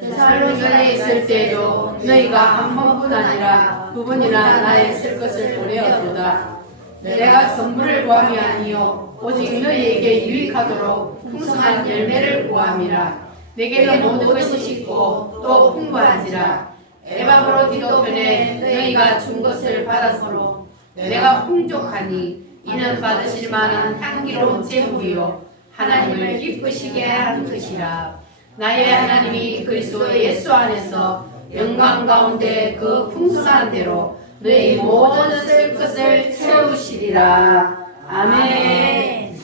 데살로니가에 있을 때에도 너희가 한 번뿐 아니라 두 번이나 나의 쓸 것을 보내었도다. 내가 선물을 구함이 아니요 오직 너희에게 유익하도록 풍성한 열매를 구함이라. 내게는 모든 것이 있고 또 풍부한지라. 에바브로디도 편에 너희가 준 것을 받았으므로 내가 풍족하니 이는 받으실 만한 향기로운 제물이요 하나님을 기쁘시게 한 것이라. 나의 하나님이 그리스도 예수 안에서 영광 가운데 그 풍성한 대로 너희 모든 쓸 것을 채우시리라. 아멘.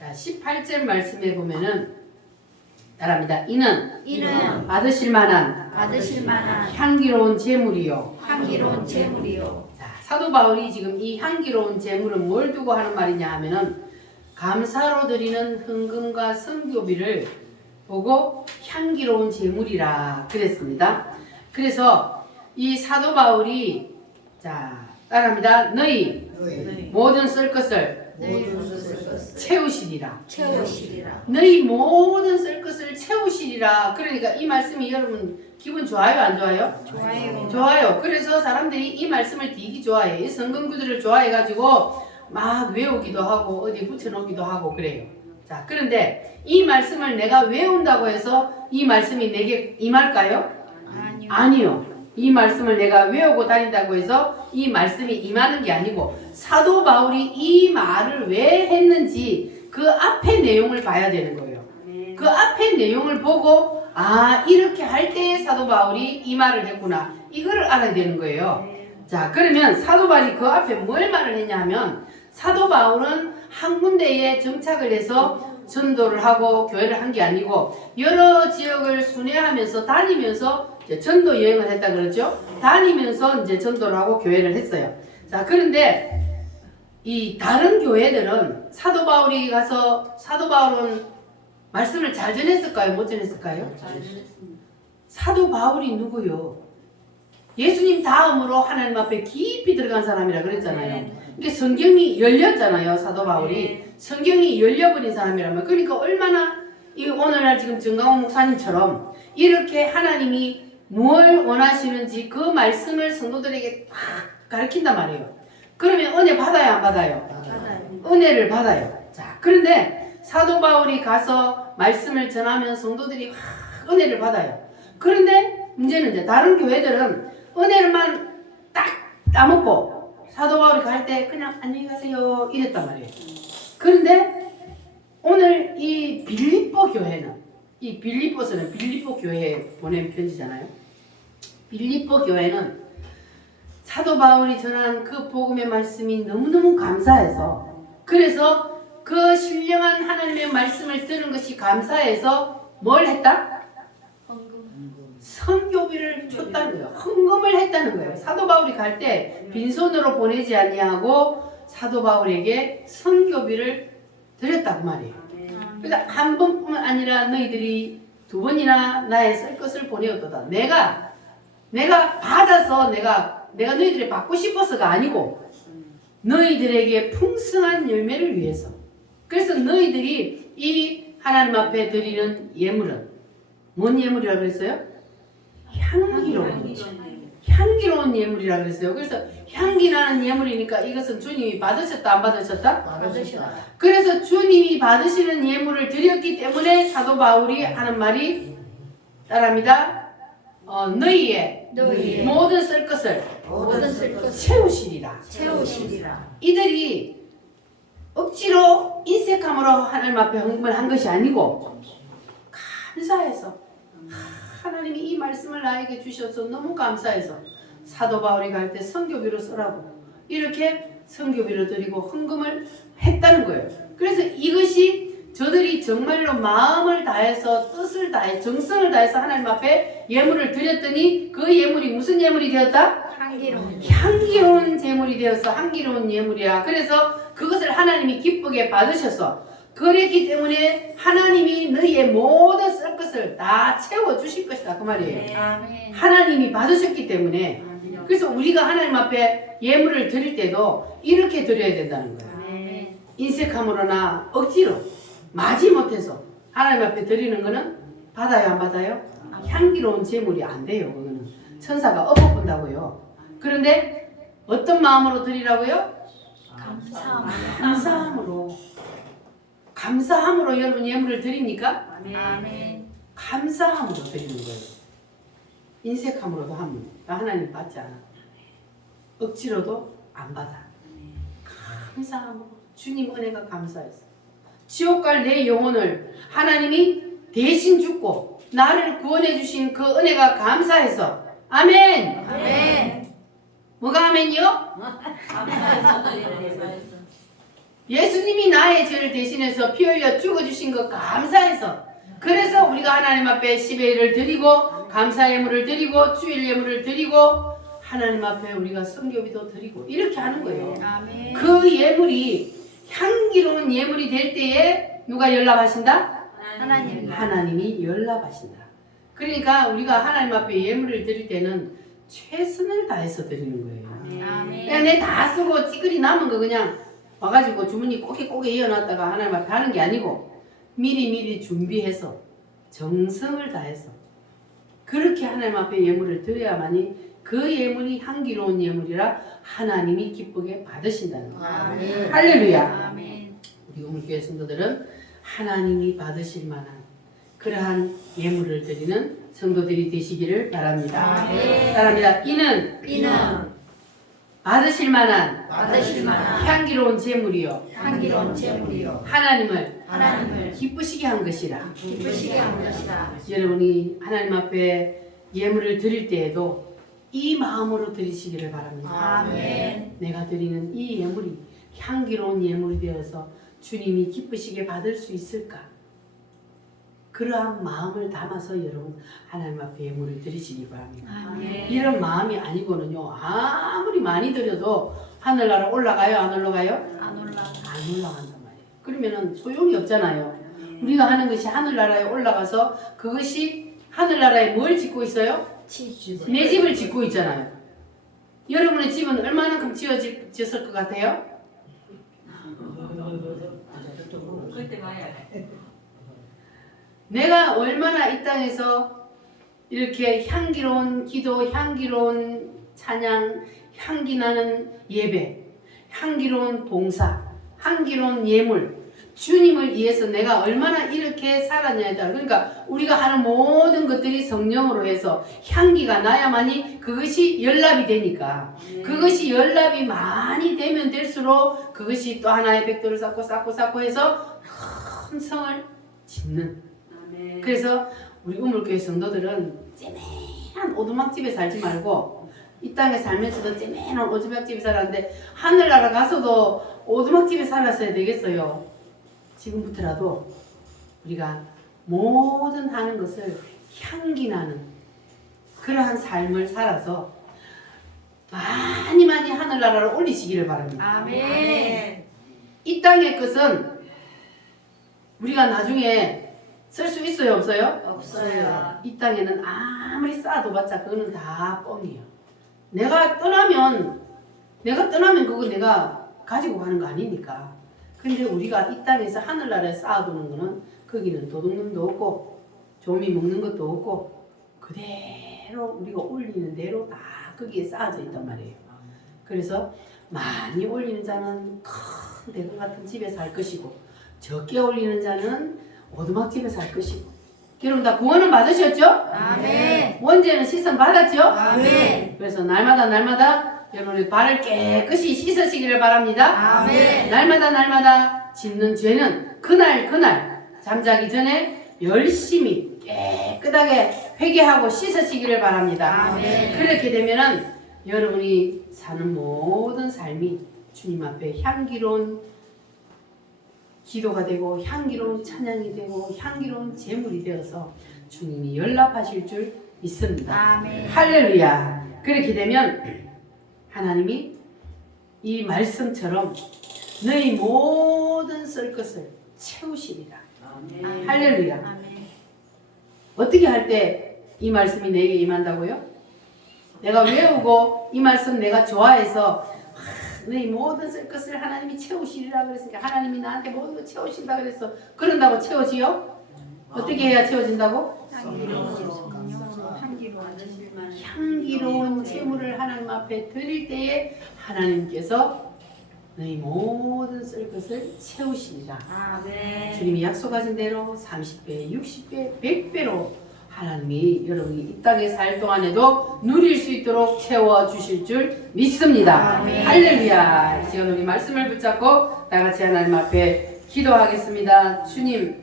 자, 18절 말씀에 보면은 따라합니다. 이는 받으실 만한 향기로운 제물이요. 향기로운 제물이요. 자, 사도 바울이 지금 이 향기로운 제물은 뭘 두고 하는 말이냐 하면은 감사로 드리는 헌금과 선교비를 보고 향기로운 제물이라 그랬습니다. 그래서 이 사도 바울이 자 따라합니다. 너희 모든 쓸 것을 채우시리라. 너희 모든 쓸 것을 채우시리라. 그러니까 이 말씀이 여러분 기분 좋아요, 안 좋아요? 좋아요. 그래서 사람들이 이 말씀을 되게 좋아해. 이 성경 구절을 좋아해가지고 막 외우기도 하고 어디 붙여놓기도 하고 그래요. 자, 그런데 이 말씀을 내가 외운다고 해서 이 말씀이 내게 임할까요? 아니요. 이 말씀을 내가 외우고 다닌다고 해서 이 말씀이 임하는 게 아니고 사도 바울이 이 말을 왜 했는지 그 앞의 내용을 봐야 되는 거예요. 그 앞의 내용을 보고 아 이렇게 할 때 사도 바울이 이 말을 했구나. 이거를 알아야 되는 거예요. 자, 그러면 사도 바울이 그 앞에 뭘 말을 했냐 하면 사도 바울은 한 군데에 정착을 해서 전도를 하고 교회를 한 게 아니고 여러 지역을 순회하면서 다니면서 이제 전도 여행을 했다 그러죠. 다니면서 이제 전도를 하고 교회를 했어요. 자, 그런데 이 다른 교회들은 사도 바울이 가서 사도 바울은 말씀을 잘 전했을까요? 못 전했을까요? 사도 바울이 누구요? 예수님 다음으로 하나님 앞에 깊이 들어간 사람이라 그랬잖아요. 이게 성경이 열렸잖아요. 사도 바울이 성경이 열려버린 사람이라면 그러니까 얼마나 이 오늘날 지금 정강호 목사님처럼 이렇게 하나님이 뭘 원하시는지 그 말씀을 성도들에게 딱 가르친단 말이에요. 그러면 은혜 받아요, 안 받아요? 은혜를 받아요. 자, 그런데 사도 바울이 가서 말씀을 전하면 성도들이 은혜를 받아요. 그런데 문제는 이제 다른 교회들은 은혜를만 딱 따먹고 사도 바울이 갈 때 그냥 안녕히 가세요 이랬단 말이에요. 그런데 오늘 이 빌립보 교회는 이 빌립보서는 빌립보 교회에 보낸 편지잖아요. 빌립보 교회는 사도 바울이 전한 그 복음의 말씀이 너무너무 감사해서 그래서 그 신령한 하나님의 말씀을 들은 것이 감사해서 뭘 했다? 선교비를 줬다는 거예요. 헌금을 했다는 거예요. 사도 바울이 갈 때 빈손으로 보내지 아니하고 사도 바울에게 선교비를 드렸다고 말이에요. 그러니까 한 번뿐만 아니라 너희들이 두 번이나 나의 쓸 것을 보내었도다. 내가 받아서 내가 너희들이 받고 싶어서가 아니고 너희들에게 풍성한 열매를 위해서. 그래서 너희들이 이 하나님 앞에 드리는 예물은 뭔 예물이라고 그랬어요? 향기로운 예물이라 그랬어요. 그래서 향기 나는 예물이니까 이것은 주님이 받으셨다 안 받으셨다? 받으셨다. 그래서 주님이 받으시는 예물을 드렸기 때문에 사도 바울이 하는 말이 따라합니다. 너희의 모든 쓸 것을 채우시리라. 이들이 억지로 인색함으로 하나님 앞에 헌금을 한 것이 아니고 감사해서 하나님이 이 말씀을 나에게 주셔서 너무 감사해서 사도 바울이 갈 때 선교비로 쓰라고 이렇게 선교비로 드리고 헌금을 했다는 거예요. 그래서 이것이 저들이 정말로 마음을 다해서 뜻을 다해 정성을 다해서 하나님 앞에 예물을 드렸더니 그 예물이 무슨 예물이 되었다? 향기로운 제물이 되어서 향기로운 예물이야. 그래서 그것을 하나님이 기쁘게 받으셔서 그랬기 때문에 하나님이 너희의 모든 쓸 것을 다 채워주실 것이다 그 말이에요. 아멘. 하나님이 받으셨기 때문에. 그래서 우리가 하나님 앞에 예물을 드릴 때도 이렇게 드려야 된다는 거예요. 아멘. 인색함으로나 억지로 마지못해서 하나님 앞에 드리는 거는 받아요 안 받아요? 향기로운 제물이 안 돼요. 그거는 천사가 엎어본다고요. 그런데 어떤 마음으로 드리라고요? 감사함으로 여러분 예물을 드립니까? 아멘. 감사함으로 드리는 거예요. 인색함으로도 하면 하나님 받지 않아. 억지로도 안 받아. 감사함으로 주님 은혜가 감사해서 지옥 갈 내 영혼을 하나님이 대신 죽고 나를 구원해 주신 그 은혜가 감사해서 아멘. 아멘. 뭐가 아멘이요? 예수님이 나의 죄를 대신해서 피 흘려 죽어주신 것 감사해서 그래서 우리가 하나님 앞에 10회를 드리고 감사 예물을 드리고 주일 예물을 드리고 하나님 앞에 우리가 성교비도 드리고 이렇게 하는 거예요. 아멘. 그 예물이 향기로운 예물이 될 때에 누가 연락하신다? 하나님. 하나님이 연락하신다. 그러니까 우리가 하나님 앞에 예물을 드릴 때는 최선을 다해서 드리는 거예요. 아멘. 그냥 내 다 쓰고 찌그리 남은 거 그냥 와가지고 주머니 꼬개 이어놨다가 하나님 앞에 하는 게 아니고 미리 준비해서 정성을 다해서 그렇게 하나님 앞에 예물을 드려야만이 그 예물이 향기로운 예물이라 하나님이 기쁘게 받으신다는 거예요. 아멘. 할렐루야. 아멘. 우리 우물교회 성도들은 하나님이 받으실 만한 그러한 예물을 드리는 성도들이 되시기를 바랍니다. 아멘. 따라합니다. 이는 받으실 만한 향기로운 제물이요 향기로운 제물이요 하나님을 기쁘시게 한 것이라. 기쁘시게 한 것이다. 여러분이 하나님 앞에 예물을 드릴 때에도 이 마음으로 드리시기를 바랍니다. 아멘. 내가 드리는 이 예물이 향기로운 예물이 되어서 주님이 기쁘시게 받을 수 있을까? 그러한 마음을 담아서 여러분 하나님 앞에 예물을 드리시기 바랍니다. 아멘. 이런 마음이 아니고는요 아무리 많이 드려도 하늘나라 올라가요 안 올라가요? 안 올라. 안 올라간단 말이에요. 그러면은 소용이 없잖아요. 우리가 하는 것이 하늘나라에 올라가서 그것이 하늘나라에 뭘 짓고 있어요? 내 집을 짓고 있잖아요. 여러분의 집은 얼마만큼 지었을 것 같아요? 내가 얼마나 이 땅에서 이렇게 향기로운 기도, 향기로운 찬양, 향기나는 예배, 향기로운 봉사, 향기로운 예물, 주님을 위해서 내가 얼마나 이렇게 살았냐에 따라 그러니까 우리가 하는 모든 것들이 성령으로 해서 향기가 나야만이 그것이 연락이 되니까 그것이 연락이 많이 되면 될수록 그것이 또 하나의 백도를 쌓고 해서 큰 성을 짓는 그래서 우리 우물교회 성도들은 째매한 오두막집에 살지 말고 이 땅에 살면서도 째매한 오두막집에 살았는데 하늘나라 가서도 오두막집에 살았어야 되겠어요. 지금부터라도 우리가 모든 하는 것을 향기나는 그러한 삶을 살아서 많이 하늘나라를 올리시기를 바랍니다. 아멘. 이 땅의 것은 우리가 나중에 쓸 수 있어요 없어요? 없어요. 이 땅에는 아무리 쌓아둬봤자 그거는 다 뻥이에요. 내가 떠나면 그거 내가 가지고 가는 거 아니니까. 근데 우리가 이 땅에서 하늘나라에 쌓아두는 거는 거기는 도둑놈도 없고 조미 먹는 것도 없고 그대로 우리가 올리는 대로 다 거기에 쌓아져 있단 말이에요. 그래서 많이 올리는 자는 큰 대금 같은 집에 살 것이고 적게 올리는 자는 오두막집에 살 것이고 여러분 다 구원을 받으셨죠? 아멘. 원죄는 씻음 받았죠? 아멘. 그래서 날마다 여러분의 발을 깨끗이 씻으시기를 바랍니다. 아멘. 날마다 짓는 죄는 그날 잠자기 전에 열심히 깨끗하게 회개하고 씻으시기를 바랍니다. 아멘. 그렇게 되면은 여러분이 사는 모든 삶이 주님 앞에 향기로운 기도가 되고 향기로운 찬양이 되고 향기로운 제물이 되어서 주님이 연락하실 줄 믿습니다. 아멘. 할렐루야. 그렇게 되면 하나님이 이 말씀처럼 너희 모든 쓸 것을 채우시리라. 아멘. 할렐루야. 아멘. 어떻게 할 때 이 말씀이 내게 임한다고요? 내가 외우고 이 말씀 내가 좋아해서 너희 모든 쓸 것을 하나님이 채우시리라 그랬으니까 하나님이 나한테 모든 걸 채우신다 그랬어. 그런다고 채워지요? 어떻게 해야 채워진다고? 향기로운 제물을 하나님 앞에 드릴 때에 하나님께서 너희 모든 쓸 것을 채우시리라. 아멘. 주님이 약속하신 대로 30배, 60배, 100배로 하나님이 여러분이 이 땅에 살 동안에도 누릴 수 있도록 채워주실 줄 믿습니다. 아멘. 할렐루야. 지금 우리 말씀을 붙잡고 다 같이 하나님 앞에 기도하겠습니다. 주님,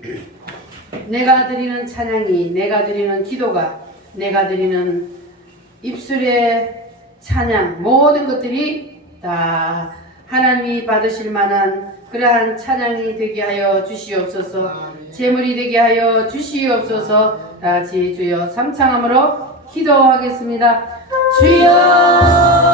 내가 드리는 찬양이, 내가 드리는 기도가, 내가 드리는 입술의 찬양, 모든 것들이 다 하나님이 받으실 만한 그러한 찬양이 되게 하여 주시옵소서. 제물이 되게 하여 주시옵소서. 다 같이 주여 삼창함으로 기도하겠습니다. 주여